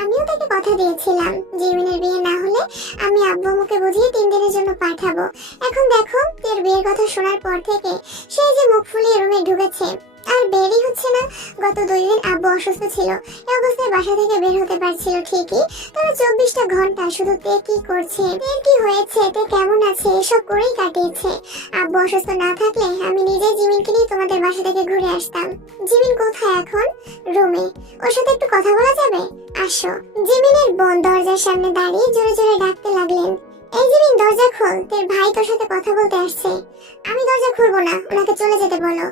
আমিও তাকে কথা দিয়েছিলাম, জিমিনের বিয়ে না হলে আমি আব্বু মুখে বুঝিয়ে 3 দিনের জন্য পাঠাবো। এখন দেখো তোর বিয়ের কথা শোনার পর থেকে সে যে মুখ ফুলিয়ে রুমে ঢুকেছে, আর বেরই হচ্ছে না। গত 2 দিন আব্বু অসুস্থ ছিল, এই অবস্থায় বাসা থেকে বের হতে পারছিল ঠিকই, তবে 24টা ঘন্টা শুধু তে কি করছে, তে কি হয়েছে, তে কেমন আছে, এসব করেই কাটিয়েছে। আব্বু অসুস্থ না থাকলে আমি নিজে জিমিনকে নিয়ে তোমাদের বাসা থেকে ঘুরে আসতাম। জিমিন কোথায় এখন? রুমে। ওর সাথে একটু কথা বলা যাবে? আসো। জিমিনের বোন দরজার সামনে দাঁড়িয়ে জোরে জোরে ডাকতে লাগলেন, এই জিমিন দরজা খোল, তোর ভাই তোর সাথে কথা বলতে আসছে। আমি দরজা খুলবো না, ওনাকে চলে যেতে বলো।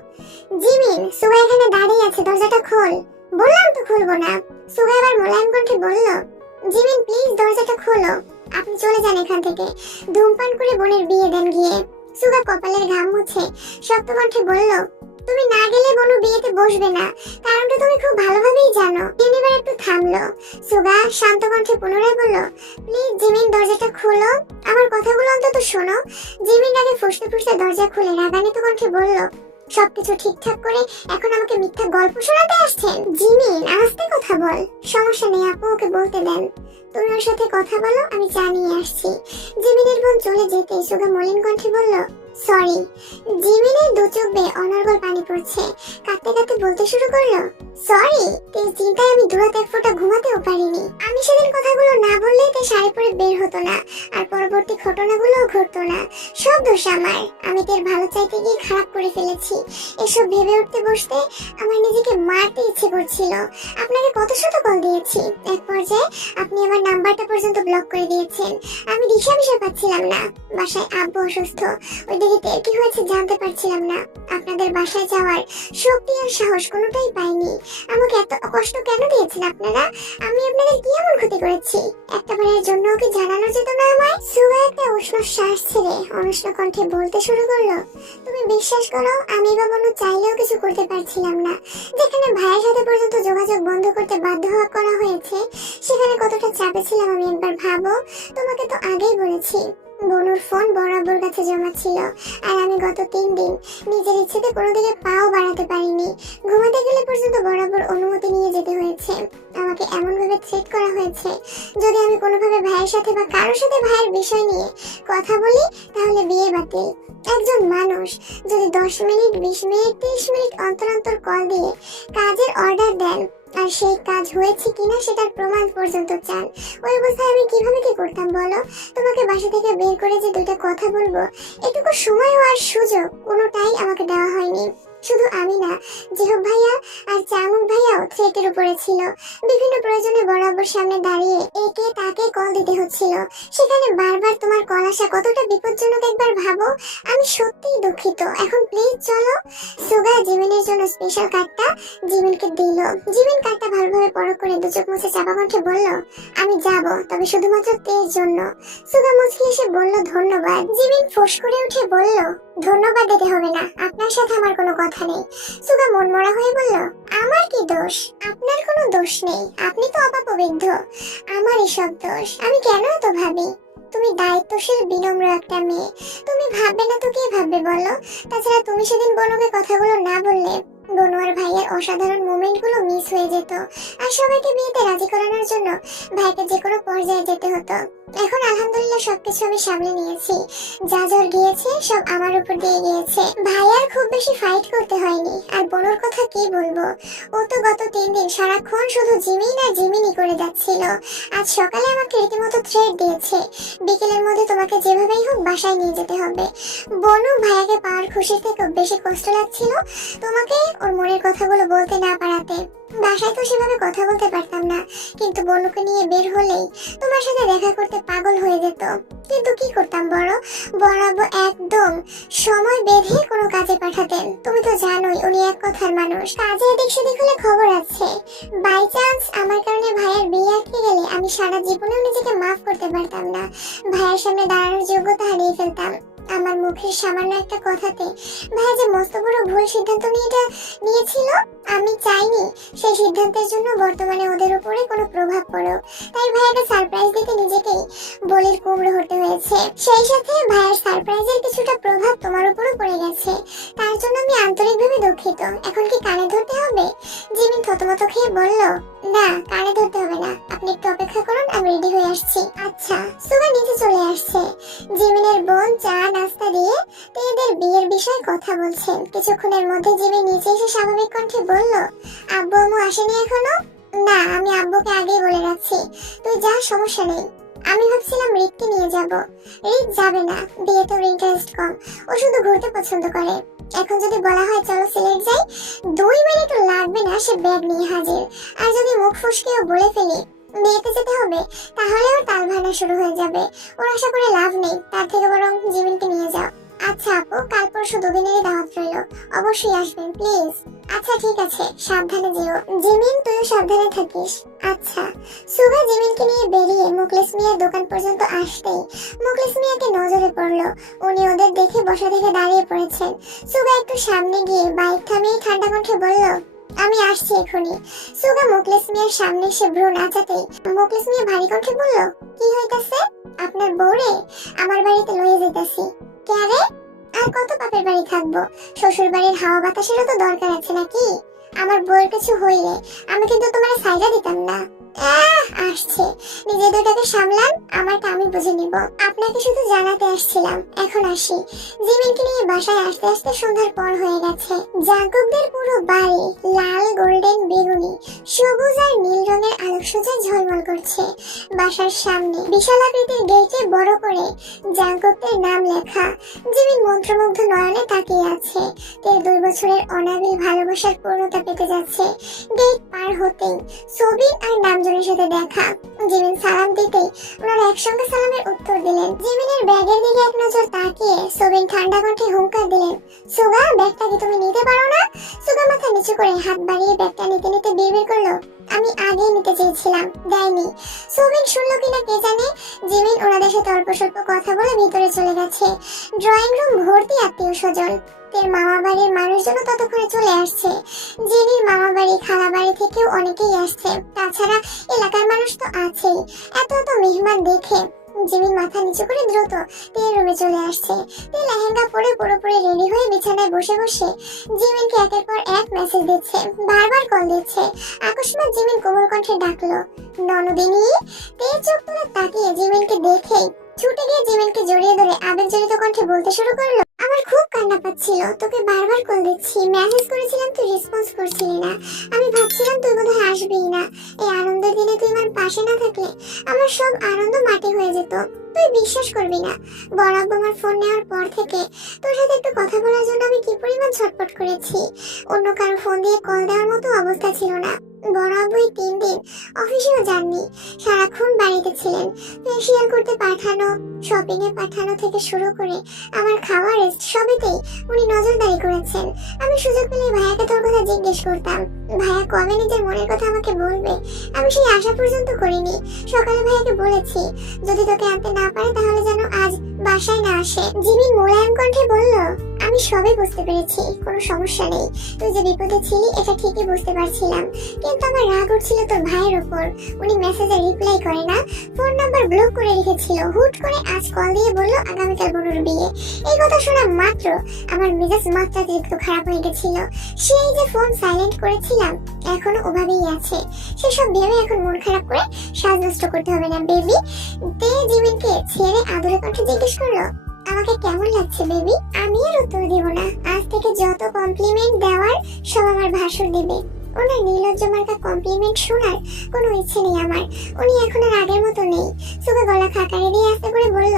জিমিন, সুগা এখানে দাঁড়িয়ে আছে, দরজাটা খোল। বললাম তো খুলবো না। সুগা এবার মোলায়েম কণ্ঠে বলল, জিমিন প্লিজ দরজাটা খোলো, আপনি চলে যান এখান থেকে। ধূমপান করে বোনের বিয়ে দেন গিয়ে। সুগা কপালের ঘাম মুছে শক্ত কণ্ঠে বলল, তুমি না গেলে বোনু বিয়েতে বসবে না, কারণটা তুমি খুব ভালোভাবেই জানো। এবার একটু থামলো। সুগা শান্ত কণ্ঠে পুনরায় বলল, প্লিজ জিমিন দরজাটা খোলো, আমার কথাগুলো অন্তত শোনো। জিমিন আগে ফুসতে ফুসতে দরজা খুলে রাগান্বিত কণ্ঠে বলল, সবকিছু ঠিকঠাক করে এখন আমাকে মিথ্যা গল্প শোনাতে আসছেন? জিমিন আস্তে কথা বল। সমস্যা নেই আপু, ওকে বলতে দেন। তুমি ওর সাথে কথা বলো, আমি চা নিয়ে আসছি। জিমিনের বোন চলে যেতে সুগা মলিন কণ্ঠে বলল, সরি। জিমিনের 2 চোখ বেয়ে অনর্গল পানি পড়ছে। কাঁদতে কাঁদতে বলতে শুরু করলো, সরি, এই চিন্তায় আমি দুরাত এক ফোঁটা ঘুমাতেও পারিনি। আমি সেদিন কথাগুলো না বললেই তাই শাড়ি পরে বের হতো না, আর পরবর্তী ঘটনাগুলোও ঘটতো না। সব দোষ আমার। আমি তের ভালো চাইতে গিয়ে খারাপ করে ফেলেছি। এসব ভেবে উঠতে বসতে আমার নিজেকে মারতে ইচ্ছে করছিল। আপনাকে কত শত কল দিয়েছি, এক পর্যায়ে আপনি আমার নাম্বারটা পর্যন্ত ব্লক করে দিয়েছেন। আমি দিশা পাচ্ছিলাম না। বাসায় আব্বু অসুস্থ, ওইদিকে তের কি হয়েছে জানতে পারছিলাম না। আপনাদের বাসায় যাওয়ার শক্তি আর সাহস কোনোটাই পাইনি। আমাকে এত কষ্ট কেন দিয়েছেন আপনারা? আমি আপনাদের কি এমন ক্ষতি করেছি? একটা বারের জন্য কি জানানো যেত না আমায়? সুগা একটা উষ্ণ শ্বাস ছেড়ে অনুষ্ণ কণ্ঠে বলতে শুরু করলো, তুমি বিশ্বাস করো, আমি বা বনু চাইলেও কিছু করতে পারছিলাম না। যেখানে ভাইয়ের সাথে পর্যন্ত যোগাযোগ বন্ধ করতে বাধ্য হওয়া করা হয়েছে, সেখানে কতটা চাপে ছিলাম আমি একবার ভাবো। তোমাকে তো আগেই বলেছি, বনুর ফোন বরাবর কাছে জমা ছিল, আর আমি গত 3 দিন নিজের ইচ্ছেতে কোনো দিকে পাও বাড়াতে পারিনি। ঘুমাতে গেলে পর্যন্ত বরাবর অনুমতি নিয়ে যেতে হয়েছে। আমাকে এমন ভাবে থ্রেট করা হয়েছে, যদি আমি কোনোভাবে ভাইয়ের সাথে বা কারোর সাথে ভাইয়ের বিষয় নিয়ে কথা বলি তাহলে বিয়ে বাতিল। একজন মানুষ যদি 10 মিনিট, 20 মিনিট, 30 মিনিট অন্তর অন্তর কল দিয়ে কাজের অর্ডার দেন, আর সেই কাজ হয়েছে কিনা সেটার প্রমাণ পর্যন্ত চান, ওই অবস্থায় আমি কিভাবে কি করতাম বলো? তোমাকে বাসা থেকে বের করে যে 2টা কথা বলবো, এটুকু সময় আর সুযোগ কোনোটাই আমাকে দেওয়া হয়নি। শুধু আমি না, জিহব ভাইয়া আর চামুক ভাইয়াও থ্রেটের উপরে ছিল। বিভিন্ন প্রয়োজনে বরাবর সামনে দাঁড়িয়ে একে তাকে কল দিতে হচ্ছিল। সেখানে বারবার তোমার কল আসা কতটা বিপজ্জনক একবার ভাবো। আমি সত্যিই দুঃখিত। এখন প্লিজ চলো। সুগা জিমিনের জন্য স্পেশাল কার্ডটা জিমিনকে দিল। জিমিন কার্ডটা ভালোভাবে পরখ করে 2 চোখ মুছে চাপা কণ্ঠে বলল, আমি যাব, তবে শুধুমাত্র তের জন্য। সুগা মুচকি এসে বলল, ধন্যবাদ। জিমিন ফোঁস করে উঠে বলল, ধন্যবাদ দিতে হবে না, আপনার সাথে আমার কোনো কথা নেই। সুগা মনমরা হয়ে বলল, আমার কি দোষ? আপনার কোনো দোষ নেই, আপনি তো অপবিত্র। আমারই সব দোষ। আমি কেন এত ভাবি? তুমি দায়িত্বশীল, বিনম্র একটা মেয়ে। তুমি ভাববে না তো কে ভাববে বলো? তাছাড়া তুমি সেদিন বনুকে কথাগুলো না বললে বনু আর ভাইয়ের অসাধারণ মোমেন্ট গুলো মিস হয়ে যেত, আর সবাইকে বিয়েতে রাজি করানোর জন্য ভাইকে যে কোনো পর্যায়ে যেতে হতো। এখন আলহামদুলিল্লাহ সবকিছু আমি সামলে নিয়েছি। যা জ্বর গিয়েছে সব আমার উপর দিয়ে গিয়েছে। ভাইয়ার খুব বেশি ফাইট করতে হয়নি। আর বনুর কথা কি বলবো, ও তো গত 3 দিন সারাক্ষণ শুধু জিমিন আর জিমিনই করে যাচ্ছিল। আজ সকালে আমাকে রীতিমতো থ্রেট দিয়েছে, বিকেলের মধ্যে তোমাকে যেভাবেই হোক বাসায় নিয়ে যেতে হবে। বনু ভাইয়াকে পাওয়ার খুশি থেকে বেশি কষ্ট লাগছিল তোমাকে ওর মনের কথাগুলো বলতে না পারাতে। বাসায় তো সেভাবে কথা বলতে পারতাম না, কিন্তু বনুকে নিয়ে বের হলেই তোমার সাথে দেখা করতে পাগল হয়ে যেত। কিন্তু কি করতাম বরাবর একদম সময় বেঁধে কোনো কাজে পাঠাতেন। তুমি তো জানোই উনি এক কথার মানুষ, কাজে এদিক সেদিক হলে খবর আছে। বাই চান্স আমার কারণে ভাইয়ের বিয়ে আটকে গেলে আমি সারা জীবনেও নিজেকে মাফ করতে পারতাম না। ভাইয়ের সামনে দাঁড়ানোর যোগ্যতা হারিয়ে ফেলতাম। আমার মুখের সামান্য একটা কথাতে ভাইয়া যে মস্ত বড় ভুল সিদ্ধান্ত নিয়েছিল, আমি চাইনি সেই সিদ্ধান্তের জন্য বর্তমানে ওদের উপরে কোনো প্রভাব পড়ুক। তাই ভাইয়াকে সারপ্রাইজ দিতে নিজেকেই বলির কুমড়ো হতে হয়েছে। সেই সাথে ভাইয়ের সারপ্রাইজের কিছুটা প্রভাব তোমার উপরও পড়ে গেছে, তার জন্য আমি আন্তরিকভাবে দুঃখিত। এখন কি কানে ধরতে হবে? জিমিন থতমত খেয়ে বলল, না, কানে ধরতে হবে না, আপনি একটু অপেক্ষা করুন, আমি রেডি হয়ে আসছি। আচ্ছা। সুগা নিচে চলে আসছে। জিমিনের বোন চা নাস্তা দিয়ে এদের বিয়ের বিষয়ে কথা বলছেন। কিছুক্ষণের মধ্যে জিমিন নিচে এসে স্বাভাবিক কণ্ঠে বলল, আব্বু আম্মু আসেনি এখনো? না, আমি আব্বুকে আগেই বলে রাখছি, তুই যা, সমস্যা নেই। আমি ভাবছিলাম রিতকে নিয়ে যাব। রিত যাবে না, বিয়েতে ওর ইন্টারেস্ট কম, ও শুধু ঘুরতে পছন্দ করে। এখন যদি বলা হয় চলো সিলেট যাই, 2 মিনিটও লাগবে না, সে ব্যাগ নিয়ে হাজির। আর যদি মুখ ফসকেও বলে ফেলি বিয়েতে যেতে হবে, তাহলে ওর তাল ভাঙা শুরু হয়ে যাবে। ওর আশা করে লাভ নেই, তার থেকে বরং জিমিনকে নিয়ে যাও। আচ্ছা আপু, কাল পরশু 2 দিনেরই দাওয়াত রইল, অবশ্যই আসবেন প্লিজ। আচ্ছা ঠিক আছে, সাবধানে যেও। জিমিন, তুইও সাবধানে থাকিস। আচ্ছা। সুগা জিমিনকে নিয়ে বেরিয়ে মুখলেস মিয়ার দোকান পর্যন্ত আসতেই মুখলেস মিয়াকে নজরে পড়লো। উনি ওদের দেখে বসা থেকে দাঁড়িয়ে পড়েছেন। সুগা একটু সামনে গিয়ে বাইক থামিয়ে ঠান্ডা কণ্ঠে বলল, আমি আসছি এখনি। সুগা মুখলেস মিয়ার সামনে এসে ভ্রু নাচাতেই মুখলেস মিয়া ভারী কণ্ঠে বলল, কি হইতাছে? আপনার বউরে আমার বাড়িতে লয়ে যাইতাছি। ক্যারে? আর কত বাপের বাড়ি থাকবো? শ্বশুর বাড়ির হাওয়া বাতাসেরও তো দরকার আছে নাকি? আমার বউয়ের কিছু হইলে আমি কিন্তু তোমার সাইডা দিতাম না। আসছে, নিজে দুটাকে সামলান, আমারটা আমি বুঝে নিব। আপনাকে শুধু জানাতে আসছিলাম, এখন আসি। জিমিনকে নিয়ে বাসায় আসতে আসতে সন্ধ্যার পর হয়ে গেছে। জাঙ্কুকদের পুরো বাড়ি লাল গোল্ডেন বেগুনি সবুজ আর নীল রঙের আলোকসজ্জায় ঝলমল করছে। বাসার সামনে বিশাল আকৃতির গেটে বড় করে জাঙ্কুকের নাম লেখা। জিমিন মন্ত্রমুগ্ধ নয়নে তাকিয়ে আছে। তার 2 বছরের অনাবিল ভালোবাসার পূর্ণতা পেতে যাচ্ছে। গেট পার হতেই সোবিন আর নামজনের সাথে দেখা। জিমিন সালাম দিতেই ওনারা একসঙ্গে সালামের উত্তর দিলেন। জিমিনের ব্যাগের দিকে এক নজর তাকিয়ে সোবিন ঠান্ডা কণ্ঠে হুঙ্কার দিলেন, সুগা, ব্যাগটা কি তুমি নিতে পারো না? সুগা মাথা নিচু করে হাত বাড়িয়ে ব্যাগটা নিতে নিতে বিড়বিড় করলো, আমি আগেই নিতে চেয়েছিলাম, দেয়নি। সোবিন শুনলো কিনা কে জানে। জিমিন ওনাদের সাথে অল্প স্বল্প কথা বলে ভিতরে চলে গেছে। ড্রয়িং রুম ভর্তি আত্মীয় স্বজন। তের মামা বাড়ির মানুষজনও ততক্ষণে চলে আসছে। জেনির মামা বাড়ি, খালা বাড়ি থেকেও অনেকেই আসছে। তাছাড়া এলাকার মানুষ তো আছেই। এত এত মেহমান দেখে জিমিন মাথা নিচু করে দ্রুত তের রুমে চলে আসছে। তে লেহেঙ্গা পরে পুরোপুরি রেডি হয়ে বিছানায় বসে বসে জিমিনকে একের পর এক মেসেজ দিচ্ছে, বারবার কল দিচ্ছে। আকস্মাৎ জিমিন কোমল কণ্ঠে ডাকলো, ননদিনী। তে চোখ তুলে তাকিয়ে জিমিনকে দেখেই ছুটে গিয়ে জিমিনকে জড়িয়ে ধরে আবেগজড়িত কণ্ঠে বলতে শুরু করলো, আমার খুব কান্না পাচ্ছিল, তোকে বারবার কল দিচ্ছি, মেসেজ করেছিলাম, তুই রেসপন্স করছিলি না। আমি ভাবছিলাম তুই বোধহয় আসবেই না। এই আনন্দের দিনে তুই আমার পাশে না থাকলে আমার সব আনন্দ মাটি হয়ে যেত। তুই বিশ্বাস করবি না, বড় আব্বু আমার ফোন নেওয়ার পর থেকে তোর সাথে একটু কথা বলার জন্য আমি কি পরিমাণ ছটফট করেছি। অন্য কারো ফোন দিয়ে কল দেওয়ার মতো অবস্থা ছিল না। বড় আব্বু 3 দিন অফিসেও যাননি, সারাক্ষণ বাড়িতে ছিলেন। ফেসিয়াল করতে পাঠানো, শপিং এ পাঠানো থেকে শুরু করে আমার খাওয়া রেস্ট সবেতেই উনি নজরদারি করেছেন। আমি সুযোগ পেলে ভাইয়াকে তোর কথা জিজ্ঞেস করতাম, ভাইয়া কবে নিজের মনের কথা আমাকে বলবে। আমি সেই আশা পর্যন্ত করিনি। সকালে ভাইয়াকে বলেছি যদি তোকে আনতে না পারে তাহলে যেন আজ বাসায় না আসে। জিমিন মোলায়েম কণ্ঠে বলল, আমি সবই বুঝতে পেরেছি, কোনো সমস্যা নেই। তুই যে বিপদে ছিলি এটা ঠিকই বুঝতে পারছিলাম, কিন্তু আমার রাগ উঠছিল তোর ভাইয়ের উপর। উনি মেসেজে রিপ্লাই করে না, ফোন নাম্বার ব্লক করে রেখেছিল। হুট করে আজ কল দিয়ে বলল আগামীকাল বোনের বিয়ে। এই কথা শোনা মাত্র আমার মেজাজ মাত্রাতিরিক্ত খারাপ হয়ে গেছিল। সেই যে ফোন সাইলেন্ট করেছিলাম এখনো ওভাবেই আছে। সেসব ভেবে এখন মন খারাপ করে সাজ নষ্ট করতে হবে না বেবি। তে জিমিনকে ছেড়ে আদরে কণ্ঠে জিজ্ঞেস করলো, আমাকে কেমন লাগছে বেবি? আমি আর উত্তর দিব না। আজ থেকে যত কমপ্লিমেন্ট দেওয়ার সব আমার ভাসুর দিবে। ওনার নির্লজ্জ মার্কা কমপ্লিমেন্ট শোনার কোনো ইচ্ছে নেই আমার। উনি এখন আর আগের মতো নেই। সুগা গলা খাকারে দিয়ে আস্তে করে বলল,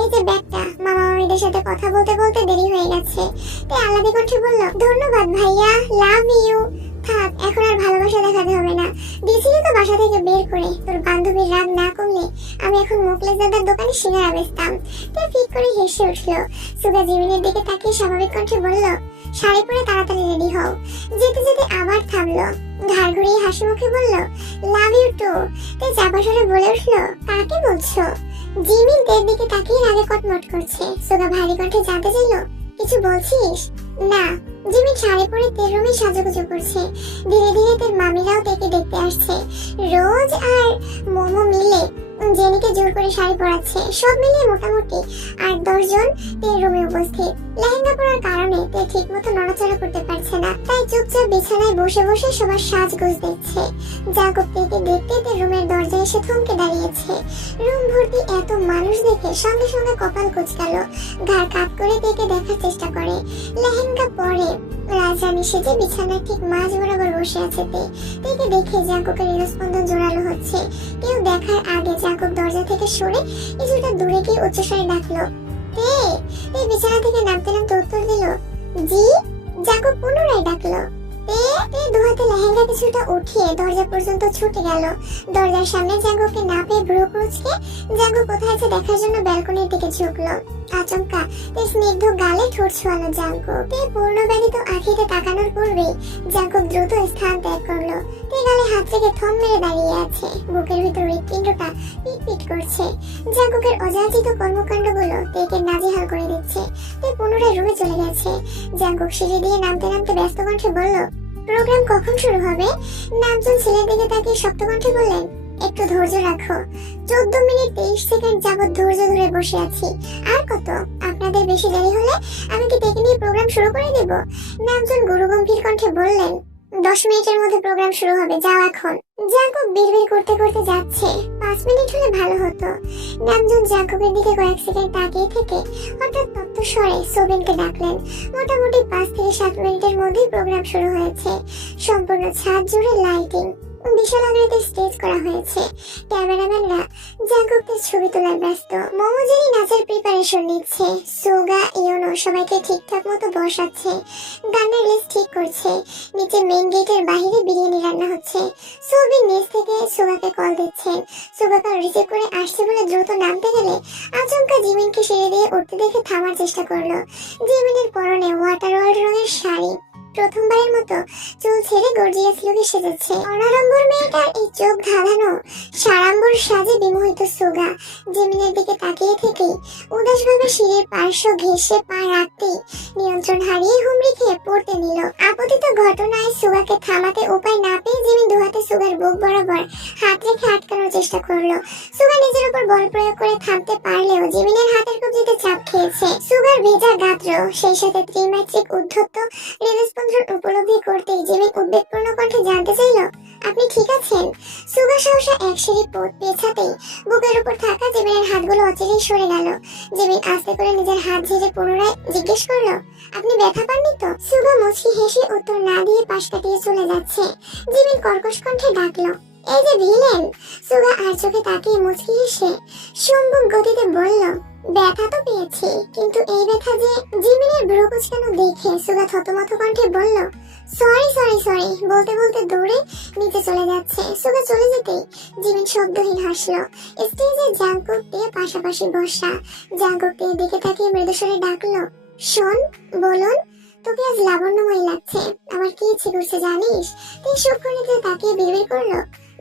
এই যে ব্যাগটা, মামা মামিদের সাথে কথা বলতে বলতে দেরি হয়ে গেছে। তে আলাদি কণ্ঠে বলল, ধন্যবাদ ভাইয়া, লাভ ইউ। থাক, এখন আর ভালোবাসা দেখাতে হবে না। দিয়েছিলি তো বাসা থেকে বের করে। তোর বান্ধবীর রাগ না কমলে আমি এখন মোকলেশ দাদার দোকানে সিঙ্গারা বেচতাম। তে ফিক করে হেসে উঠলো। সুগা জিমিনের দিকে তাকিয়ে স্বাভাবিক কণ্ঠে বলল, শাড়ি পরে তাড়াতাড়ি রেডি হও। যেতে যেতে আবার থামলো, ঘাড় ঘুরিয়ে হাসি মুখে বলল, লাভ ইউ টু। তে চাপা সরে বলে উঠলো, কাকে বলছো? জিমিন তের দিকে তাকিয়ে রাগে কটমট করছে। সুগা ভারী কণ্ঠে জানতে চাইলো, কিছু বলছিস? না। জিমিন শাড়ি পরে তের রুমে সাজুগুজু করছে। ধীরে ধীরে তের মামিরাও তেকে দেখতে আসছে। রোজ আর মোমো মিলে জেনিকে জোর করে শাড়ি পরাচ্ছে। সব মিলিয়ে মোটামুটি 8-10 জন তের রুমে উপস্থিত। লেহেঙ্গা পরার কারণে তে ঠিক মতো নড়াচড়া করতে পারছে না, তাই চুপচাপ বিছানায় বসে বসে সবার সাজগোজ দেখছে। জাকব তেকে দেখতে তের রুমের দরজায় এসে থমকে দাঁড়িয়েছে। রুম ভর্তি এত মানুষ দেখে সঙ্গে সঙ্গে কপাল কুঁচকালো। ঘাড় কাত করে তেকে দেখার চেষ্টা করে। লেহেঙ্গা পরে রাজরানী সেজে বিছানার ঠিক মাঝ বরাবর বসে আছে তে। তেকে দেখে জাকবের হৃদস্পন্দন জোরালো হচ্ছে। কেউ দেখার আগে জাকব দরজা থেকে সরে কিছুটা দূরে গিয়ে উচ্চস্বরে ডাকলো, তে। তে বিছানা থেকে নামতে নামতে উত্তর দিল, জি। জাকব পুনরায় ডাকলো, তে। তে দুহাতে লেহেঙ্গা কিছুটা উঠিয়ে দরজা পর্যন্ত ছুটে গেল। দরজার সামনে জাকবকে না পেয়ে ভ্রু কুঁচকে জাকব কোথায় আছে দেখার জন্য ব্যালকনির দিকে ঝুঁকলো। আচমকা তে স্নিগ্ধ গালে ঠোঁট ছোঁয়ালো জাকব। তে পূর্ণব্যাধিত আঁখিতে তাকানোর পূর্বেই জাকব দ্রুত স্থান ত্যাগ করলো। তে গালে হাত রেখে থম মেরে দাঁড়িয়ে আছে। বুকের ভিতর হৃৎপিণ্ডটা পিটপিট করছে। জাকবের অযাচিত কর্মকাণ্ডগুলো তেকে নাজেহাল করে দিচ্ছে। তে পুনরায় রুমে চলে গেছে। জাকব সিঁড়ি দিয়ে নামতে নামতে ব্যস্ত কণ্ঠে বলল, প্রোগ্রাম কখন শুরু হবে? নামজন ছেলের দিকে তাকিয়ে শক্ত কণ্ঠে বললেন, একটু ধৈর্য রাখো। 14 মিনিট 23 সেকেন্ড যাবত ধৈর্য ধরে বসে আছি। আর কত? আপনাদের বেশি দেরি হলে আমি কি তেকে নিয়ে প্রোগ্রাম শুরু করে দেব? নামজন গুরুগম্ভীর কণ্ঠে বললেন। 10 মিনিটের মধ্যে প্রোগ্রাম শুরু হবে, যাও এখন। জাঙ্কুক বিড়বিড় করতে করতে যাচ্ছে। 5 মিনিট হলে ভালো হতো। নামজুন জাঙ্কুকের দিকে কয়েক সেকেন্ড তাকিয়ে থেকে হঠাৎ তপ্ত স্বরে সোবিনকে ডাকলেন। মোটামুটি 5 থেকে 7 মিনিটের মধ্যেই প্রোগ্রাম শুরু হয়েছে। সম্পূর্ণ ছাদ জুড়ে লাইটিং, বিশাল আকৃতির স্টেজ করা হয়েছে। ক্যামেরাম্যানরা জাঙ্কুকদের ছবি তোলায় ব্যস্ত। মোমোজিনি নাচের প্রিপারেশন নিচ্ছে। সুগা, ইয়োনো সবাইকে ঠিকঠাক মতো বসাচ্ছে। গানের লিস্ট ঠিক করছে। নিচে মেইন গেটের বাইরে বিরিয়ানি রান্না হচ্ছে। সোবিন নিচ থেকে সুগাকে কল দিচ্ছেন। সুগা কল রিসিভ করে আসছে বলে দ্রুত নামতে গেলে আচমকা জিমিনকে সিঁড়ি দিয়ে উঠতে দেখে থামার চেষ্টা করলো। জিমিনের পরনে ওয়াটার ওয়ার্ল্ড রঙের শাড়ি। প্রথমবারের মতো চুল ছেড়ে গর্জিয়াস লুকে সেজেছে। অনারম্বর মেয়েটার এই চোখ ধাঁধানো সাড়াম্বর সাজে বিমোহিত সুগা জিমিনের দিকে তাকিয়ে থেকেই উদাসভাবে সিঁড়ির পার্শ্ব ঘেঁষে পা রাখতেই নিয়ন্ত্রণ হারিয়ে হুমড়ি খেয়ে পড়তে নিল। আপতিত ঘটনায় সুগাকে থামাতে উপায় না পেয়ে জিমিন দুহাতে সুগার বুক বরাবর হাত রেখে আটকানোর চেষ্টা করলো। সুগা নিজের উপর বল প্রয়োগ করে থামতে পারলেও জিমিনের হাতের কবজিতে চাপ খেয়েছে। সুগার ভেজা গাত্র, সেই সাথে ত্রিমাত্রিক উদ্ধত্ত হৃদস্পন্দন উপলব্ধি করতেই জিমিন উদ্বেগপূর্ণ কণ্ঠে জানতে চাইল, আপনি ঠিক আছেন? সুগা সহসা এক সিঁড়ি পেছাতেই বুকের উপর থাকা জিমিনের হাতগুলো অচিরেই সরে গেল। জিমিন আস্তে করে নিজের হাত ঝেড়ে পুনরায় জিজ্ঞেস করলো, আপনি ব্যথা পাননি তো? সুগা মুচকি হেসে উত্তর না দিয়ে পাশ কাটিয়ে চলে যাচ্ছে। জিমিন কর্কশ কণ্ঠে ডাকলো, এই যে ভিলেন। সুগা আর চোখে তাকিয়ে মুচকি হেসে সম্মুখ গতিতে বলল, ব্যথা তো পেয়েছি, কিন্তু এই ব্যথা যে। জিমিনের ভ্রু কুঁচকানো দেখে সুগা থতমত কণ্ঠে বলল, সরি সরি সরি বলতে বলতে দৌড়ে নিচে চলে যাচ্ছে। সুগা চলে যেতেই জিমিন শব্দহীন হাসলো। স্টেজে জাঙ্কুক দিয়ে পাশাপাশি বসা। জাঙ্কুক দিয়ে দিকে তাকিয়ে মৃদুস্বরে ডাকলো, শোন, বলুন, তোকে আজ লাবণ্যময়ী লাগছে। আমার কি ইচ্ছে করছে জানিস? তুই সূক্ষ্মনীতে তাকিয়ে বিড়বিড় করলো,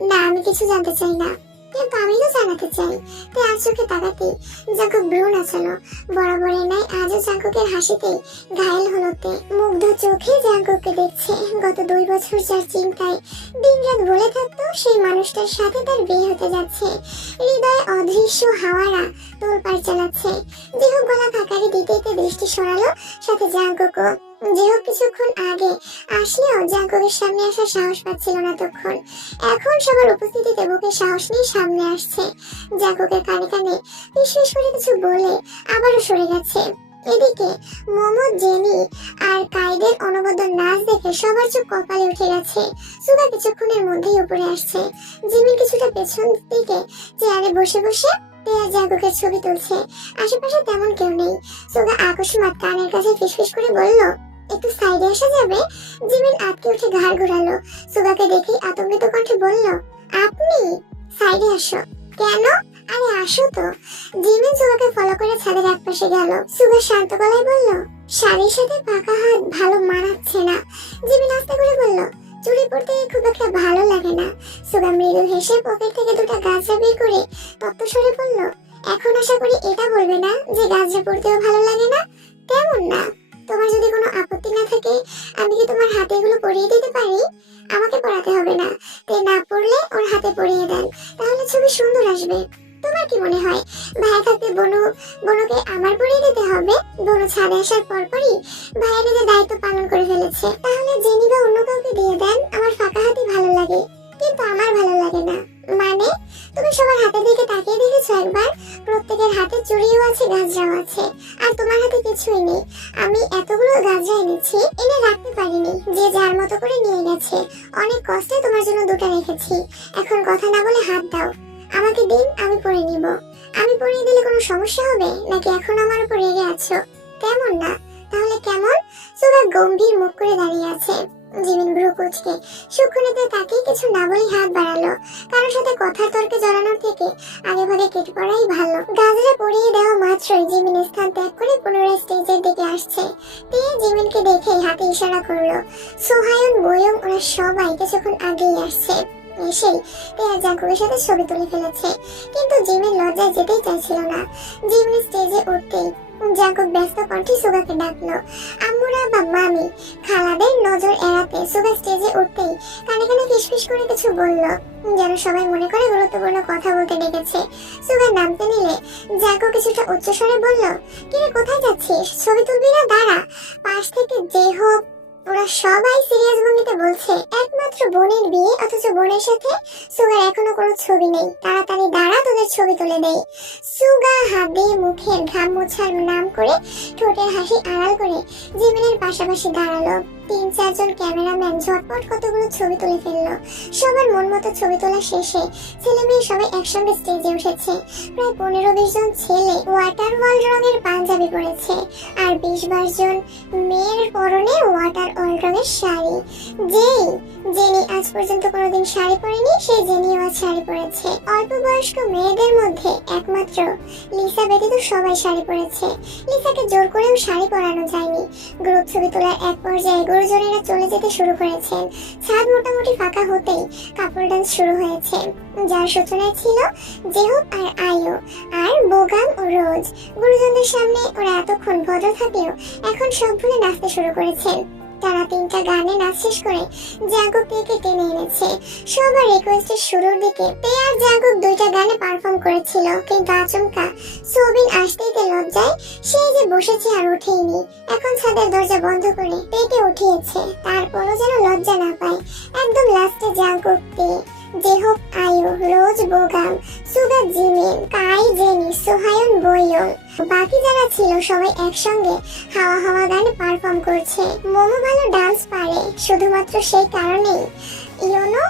না আমি কিছু জানতে চাই না, কিন্তু আমি তো জানাতে চাই। তাই আর চোখে তাকাতেই জাঙ্কুক ভ্রু নাচালো। বরাবরের নাই আজও জাঙ্কুকের হাসিতেই ঘায়েল হলোতে মুগ্ধ চোখে জাঙ্কুককে দেখছে। গত 2 বছর যার চিন্তায় দিনরাত বলে থাকতো সেই মানুষটার সাথে তার বিয়ে হতে যাচ্ছে। হৃদয়ে অদৃশ্য হাওয়ারা তোলপাড় চালাচ্ছে। যেহোক গলা ফাঁকারি দিতে দৃষ্টি সরালো, সাথে জাঙ্কুকও। যেহোক কিছুক্ষণ আগে আসলেও জাঙ্কুকের সামনে আসার সাহস পাচ্ছিল না তখন। এখন সবার উপস্থিতিতে বুকে সাহস নিয়ে সামনে আসছে। জাঙ্কুকের কানে কানে ফিসফিস করে কিছু বলে আবারও সরে গেছে। এদিকে মোমো, জেনি আর কাইদের অনবদ্য নাচ দেখে সবার চোখ কপালে উঠে গেছে। সুগা কিছুক্ষণের মধ্যেই উপরে আসছে। জিমিন কিছুটা পেছন দিকে চেয়ারে বসে বসে জাঙ্কুকের ছবি তুলছে। আশেপাশে তেমন কেউ নেই। সুগা আকস্মাৎ কানের কাছে ফিসফিস করে বলল, একটু সাইডে আসা যাবে? জিমিন আটকে উঠে ঘাড় ঘোরালো। সুগাকে দেখেই আতঙ্কিত কণ্ঠে বলল, আপনি? সাইডে আসো। কেন? আরে আসো তো। জিমিন সুগাকে ফলো করে ছাদের একপাশে গেল। সুগা শান্ত গলায় বলল, শাড়ির সাথে পাকা হাত ভালো মানাচ্ছে না। জিমিন আস্তে করে বলল, চুড়ি পরতে খুব একটা ভালো লাগে না। সুগা মৃদু হেসে পকেট থেকে 2টা গাজরা বের করে তপ্ত স্বরে বলল, এখন আশা করি এটা বলবে না যে গাজরা পরতেও ভালো লাগে না। তেমন না। তোমার যদি কোনো আপত্তি না থাকে আমি কি তোমার হাতে এগুলো পরিয়ে দিতে পারি? আমাকে পরাতে হবে না। তে না পরলে ওর হাতে পরিয়ে দেন, তাহলে ছবি সুন্দর আসবে। তোমার কি মনে হয় ভাইয়া থাকতে বনুকে আমার পরিয়ে দিতে হবে? বনু ছাদে আসার পরপরই ভাইয়া নিজের দায়িত্ব পালন করে ফেলেছে। তাহলে জেনি বা অন্য কাউকে দিয়ে দেন, আমার ফাঁকা হাতে ভালো লাগে। কিন্তু আমার ভালো লাগে না। মানে? তুমি সবার হাতের দিকে তাকিয়ে দেখেছো একবার? প্রত্যেকের হাতে চুড়িও আছে, গাজরাও আছে, আর তোমার হাতে কিছুই নেই। আমি এতগুলো গাজরা এনেছি, এনে রাখতে পারিনি, যে যার মতো করে নিয়ে গেছে। অনেক কষ্টে তোমার জন্য 2টা রেখেছি। এখন কথা না বলে হাত দাও, আমাকে দিন, আমি পরে নিব। আমি পরিয়ে দিলে কোনো সমস্যা হবে নাকি এখন আমার উপর রেগে আছো? তেমন না। তাহলে কেমন? সুগা গম্ভীর মুখ করে দাঁড়িয়ে আছে। জিমিন ভ্রু কুঁচকে সূক্ষ্মনীতে তাকিয়ে কিছু না বলেই হাত বাড়ালো। কারোর সাথে কথার তর্কে জড়ানোর থেকে আগে ভাগে কেটে পড়াই ভালো। গাজরা পরিয়ে দেওয়া মাত্রই জিমিন স্থান ত্যাগ করে পুনরায় স্টেজের দিকে আসছে। পেয়ে জিমিনকে দেখেই হাতে ইশারা করলো। সোহায়ন, বয়ং ওরা সবাই কিছুক্ষণ আগেই আসছে। এসেই তেয়া জাঙ্কুকের সাথে ছবি তুলে ফেলেছে, কিন্তু জিমিন লজ্জায় যেতেই চাইছিল না। জিমিন স্টেজে উঠতেই জাঙ্কুক ব্যস্ত কণ্ঠে সুগাকে ডাকলো। আম্মুরা বা মামি খালাদের নজর এড়াতে সুগা স্টেজে উঠতেই কানে কানে ফিসফিস করে কিছু বলল, যেন সবাই মনে করে গুরুত্বপূর্ণ কথা বলতে ডেকেছে। সুগা নামতে নিলে জাঙ্কুক কিছুটা উচ্চস্বরে বলল, কিরে কোথায় যাচ্ছিস? ছবি তুলবি না? দাঁড়া। পাশ থেকে যে হোক ওরা সবাই সিরিয়াস ভঙ্গিতে বলছে একমাত্র বোনের বিয়ে, অথচ বোনের সাথে সুগার এখনো কোনো ছবি নেই। তাড়াতাড়ি দাঁড়া, তোদের ছবি তুলে দেই। সুগা হাত দিয়ে মুখের ঘাম মোছার নাম করে ঠোঁটের হাসি আড়াল করে জিমিনের পাশাপাশি দাঁড়ালো। 3-4 জন ক্যামেরাম্যান ঝটপট কতগুলো ছবি তুলে ফেললো। সবার মন মতো ছবি তোলা শেষে ছেলে মেয়ে সবাই একসঙ্গে স্টেজে উঠেছে। প্রায় 15-20 জন ছেলে ওয়াটার ওয়ার্ল্ড রঙের পাঞ্জাবি পরেছে, আর 20-22 জন মেয়ের পরনে ওয়াটার ওয়ার্ল্ড রঙের শাড়ি। জেনি আজ পর্যন্ত কোনোদিন শাড়ি পরেনি, সেই জেনিও আজ শাড়ি পরেছে। অল্প বয়স্ক মেয়েদের মধ্যে একমাত্র লিসা ব্যতীত সবাই শাড়ি পরেছে। লিসাকে জোর করেও শাড়ি পরানো যায়নি। গ্রুপ ছবি তোলার এক পর্যায়ে গুরুজনেরা চলে যেতে শুরু করেছেন। ছাদ মোটামুটি ফাঁকা হতেই কাপল ডান্স শুরু হয়েছে, যার সূচনায় ছিল জেহুব আর আয়ু আর বোগাম ও রোজ। গুরুজনদের সামনে ওরা এতক্ষণ ভদ্র থাকলেও এখন সব ভুলে নাচতে শুরু করেছেন। তারা 3টা গানে নাচ শেষ করে জাঙ্কুক কে টেনে এনেছে। সবার রিকোয়েস্টের শুরুর দিকে তে আর জাঙ্কুক 2টা গানে পারফর্ম করেছিল, কিন্তু আচমকা সোবিন আসতেই তে লজ্জায় সে যে বসেছে আর ওঠেইনি। এখন ছাদের দরজা বন্ধ করে তেকে উঠিয়েছে, তারপরও যেন লজ্জা না পায়। একদম লাস্টে জাঙ্কুক, তে, জেহব, আয়ু, রোজ, বোগাম, সুগা, জিমিন, কাই, জেনি, সোহায়ন, বইয়ং, বাকি যারা ছিল সবাই একসঙ্গে হাওয়া হাওয়া গানে পারফর্ম করছে। মোমো ভালো ডান্স পারে, শুধুমাত্র সেই কারণেই ইয়োনো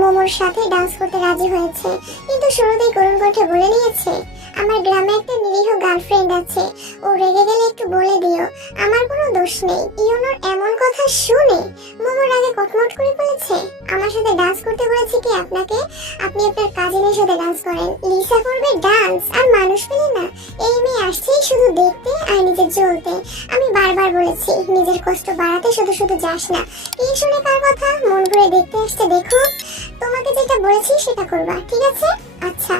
মোমোর সাথে ডান্স করতে রাজি হয়েছে। কিন্তু শুরুতেই করুণ কণ্ঠে বলে নিয়েছে, আমার গ্রামে একটা নিরীহ গার্লফ্রেন্ড আছে, ও রেগে গেলে একটু বলে দিও, আমার কোনো দোষ নেই। ইয়োনোর এমন কথা শুনে মোমোর আগে কটমট করে বলেছে, আমার সাথে ডান্স করতে বলেছে কি আপনাকে? আপনি আপনার কাজিনের সাথে ডান্স করেন। লিসা করবে ডান্স আর মানুষ পেলে না? এই মেয়ে আসছেই শুধু দেখতে আর নিজে জ্বলতে। আমি বারবার বলেছি নিজের কষ্ট বাড়াতে শুধু শুধু যাস না। এই শুনে কার কথা? মন ভরে দেখতে আসতে দেখো, তোমাকে যেটা বলেছি সেটা করবা, ঠিক আছে? আচ্ছা।